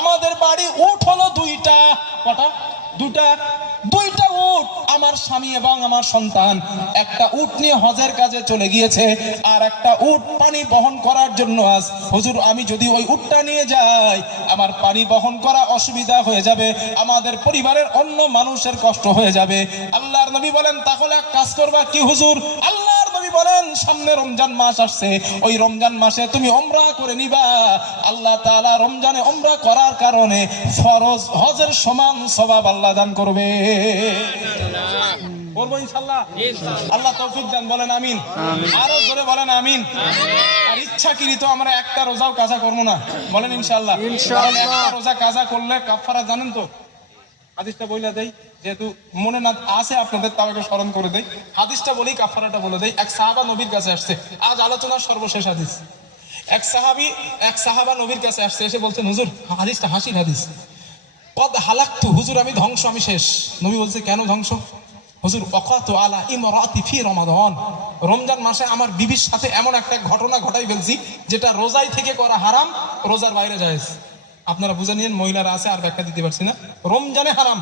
আমাদের বাড়ি উট হলো 2টা। কটা? 2টা উট। আমার স্বামী এবং আমার সন্তান একটা উট নিয়ে হজের কাজে চলে গিয়েছে, আর একটা উট পানি বহন করার জন্য আজ, হুজুর আমি যদি ওই উটটা নিয়ে যাই, আমার পানি বহন করা অসুবিধা হয়ে যাবে, আমাদের পরিবারের অন্য মানুষের কষ্ট হয়ে যাবে। আল্লাহর নবী বলেন, তাহলে এক কাজ করবা কি হুজুর? আল্লাহর নবী বলেন, সামনে রমজান মাস আসছে, ওই রমজান মাসে তুমি উমরা করে নিবা। আল্লাহ তাআলা রমজানে উমরা করার কারণে ফরজ হজের সমান সওয়াব আল্লাহ দান করবে। বলবো ইনশাআল্লাহ। আল্লাহ তৌফিক দেন, বলেন আমিন। আরো জোরে বলেন আমিন। আর ইচ্ছাকৃত আমরা একটা রোজাও কাজা করবো না, বলেন ইনশাআল্লাহ। একটা রোজা কাজা করলে কাফারা জানেন তো? হাদিসটা বইলা দেই, যেহেতু মনে না আছে আপনাদের, তাও একটু স্মরণ করে দেই। হাদিসটা বলেই কাফারাটা বলে দেই। এক সাহাবা নবীর কাছে আসছে, আজ আলোচনার সর্বশেষ হাদিস। এক সাহাবা নবীর কাছে আসছে, এসে বলছেন, হুজুর, হাদিসটা হাসির হাদিস, কদ হালাকতু, হুজুর আমি ধ্বংস, আমি শেষ। নবী বলছে, কেন ধ্বংস? হুজুর ওয়াকাতু আলা ইমরাতি ফি রমাদান, রমজান মাসে আমার বিবির সাথে এমন একটা ঘটনা ঘটাই ফেলছি যেটা রোজাই থেকে করা হারাম, রোজার বাইরে জায়েজ। আপনারা বুঝে নিন, মহিলারা আছে আর ব্যাখ্যা দিতে পারছি না। রমজানে হারাম,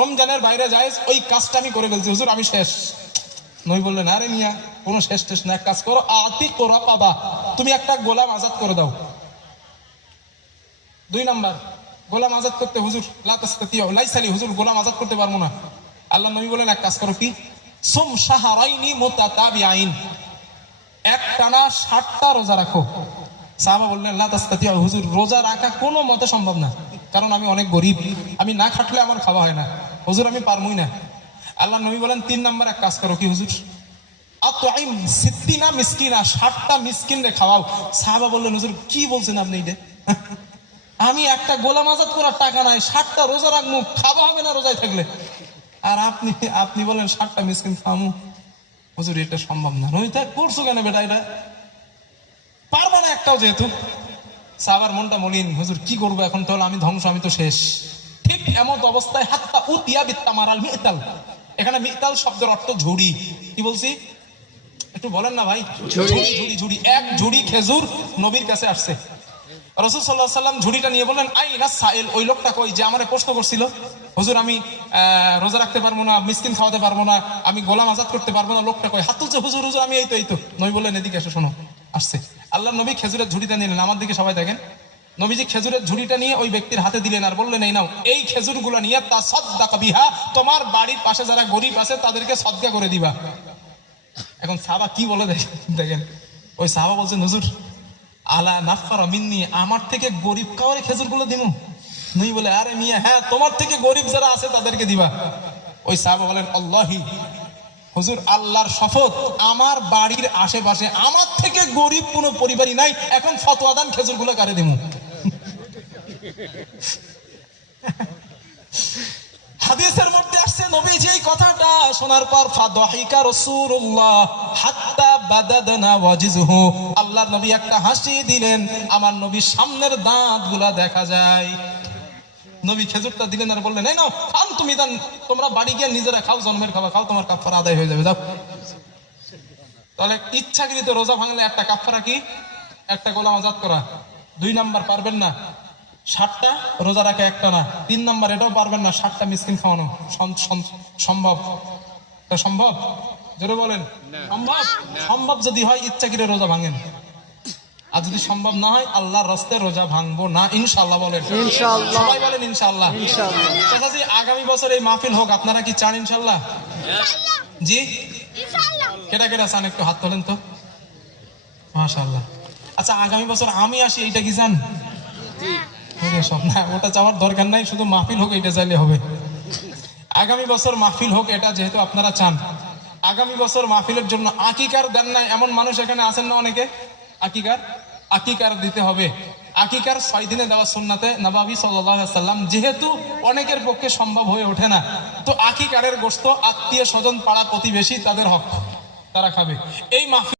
রমজানের বাইরে জায়েজ, ওই কাজটা আমি করে ফেলছি হুজুর, আমি শেষ। নবী বললেন আরে মিয়া কোনো শেষ টেস না, এক কাজ করো, আতিক রাকাবা, তুমি একটা গোলাম আজাদ করে দাও। 2 নাম্বার, গোলাম আজাদ করতে হুজুর লা তাস্তাতিউ লাইসালি, হুজুর গোলাম আজাদ করতে পারবো না। আল্লাহ নবী বলেন এক কাজ করো, কি? সুম শাহরাইনি মুতাতাবিআইন, একটানা 60টা রোজা রাখো। সাহাবা বললেন লা তাস্তাতিউ, হুজুর রোজা রাখা কোনো মতে সম্ভব না, কারণ আমি অনেক গরিব, আমি না খাটলে আমার খাওয়া হয় না, হুজুর আমি পারমই না। আল্লাহ নবী বলেন 3 নাম্বার এক কাজ করো, কি হুজুর? আতইম সিত্তিনা মিসকিনা, 60টা মিসকিন রে খাওয়াও। সাহাবা বললেন হুজুর কি বলছেন আপনি এটা? আমি একটা গোলাম আজাদ করার টাকা নাই, 60টা রোজা রাখবো, খাওয়া হবে না রোজায় থাকলে, আর আপনি বলেন 60টা মিসকিন খামু? হুজুর এটা সম্ভব না। নবী তা করছো কেন বেটা, এটা পারবা না একটাও যেহেতু। সাহাবার মনটা মলিন, হুজুর কি করবো এখন, তাহলে আমি ধ্বংস, আমি তো শেষ। ঠিক এমন অবস্থায় হাত্তা উতিয়া বিত্তামারাল মিতাল, এখানে মিতাল শব্দের অর্থ ঝুড়ি। কি বলছি একটু বলেন না ভাই? ঝুড়ি ঝুড়ি ঝুড়ি। এক ঝুড়ি খেজুর নবীর কাছে আসছে। রাসূল সাল্লাল্লাহু আলাইহি সাল্লাম ঝুড়িটা নিয়ে বললেন আইনা সাইল, ওই লোকটা কই যে আমারে প্রশ্ন করছিল, হুজুর আমি রোজা রাখতে পারবো না, মিসকিন খাওয়াতে পারবো না, আমি গোলাম আজাদ করতে পারবো না, লোকটা কই? হাত তুলছে, হুজুর হুজুর আমি এই তো। নবী বললেন এদিকে এসো, শোনো। আসছে আল্লাহ নবী খেজুরের ঝুড়িটা নিলেন, আমার দিকে সবাই দেখেন। নবীজি খেজুরের ঝুড়িটা নিয়ে ওই ব্যক্তির হাতে দিলেন আর বললেন এই নাও, এই খেজুরগুলো নিয়ে তাসাদদাক বিহা, তোমার বাড়ির পাশে যারা গরিব আছে তাদেরকে সদকা করে দিবা। এখন সাহাবা কি বলে দেখেন, ওই সাহাবা বলছেন হুজুর আলা নাফারা মিন্নি, আমার থেকে গরিব কাউরে খেজুরগুলো দিমু? নবী বলে আরে মিয়া হ্যাঁ, তোমার থেকে গরিব যারা আছে তাদেরকে দিবা। ওই সাহাবা বলেন আল্লাহি, হুজুর আল্লাহর শপথ, আমার বাড়ির আশেপাশে আমার থেকে গরিব কোনো পরিবারই নাই, এখন ফতোয়া দান খেজুরগুলো কারে দিমু? হাদিসের মধ্যে আসছে নবীজি এই কথাটা শোনার পর ফাদাহিকা রাসূলুল্লাহ হাত্তা বাদাদনা ওয়াজিজহু, আল্লাহর নবী একটা হাসি দিলেন, আমার নবীর সামনের দাঁতগুলা দেখা যায়। নবী খেজুরটা দিলেন আর বললেন এই নাও খান, তুমি দান, তোমরা বাড়ি গিয়ে নিজেরা খাও, জন্মের খাবার খাও, তোমার কাফারা আদায় হয়ে যাবে, যাও। তাহলে ইচ্ছাকৃত রোজা ভাঙলে একটা কাফারা কি? একটা গোলাম আজাদ করা। 2 নাম্বার পারবেন না 60টা রোজা রাখা একটা না। 3 নাম্বার এটাও পারবেন না 60টা মিসকিন খাওয়ানো। সম্ভব? সম্ভব? জোরে বলেন সম্ভব? সম্ভব যদি হয় ইচ্ছাকৃত রোজা ভাঙেন, আর যদি সম্ভব না হয় আল্লাহর রাস্তায় রোজা ভাঙবো না ইনশাআল্লাহ। বলেন ইনশাআল্লাহ, সবাই বলেন ইনশাআল্লাহ। চাচাজি আগামী বছর এই মাহফিল হোক, আপনারা কি চান ইনশাআল্লাহ? জি ইনশাআল্লাহ। কেটা কেটা চান একটু হাত তোলেন তো, মাশাআল্লাহ। আচ্ছা আগামী বছর আমি আসি, এইটা কি চান? সব না, ওটা চাওয়ার দরকার নাই, শুধু মাহফিল হোক এটা চাইলে হবে। আগামী বছর মাহফিল হোক এটা যেহেতু আপনারা চান, আগামী বছর মাহফিলের জন্য আকিকার দেন নাই এমন মানুষ এখানে আছেন না অনেকে? আকিকার দিতে হবে। আকিকার 6 দিনে দেওয়া সুন্নাতে নববী সাল্লাল্লাহু আলাইহি ওয়াসাল্লাম, যেহেতু অনেকের পক্ষে সম্ভব হয়ে ওঠে না, তো আকিকারের গোশত আত্মীয় স্বজন পাড়া প্রতিবেশী তাদের হক, তারা খাবে। এই মাহফিল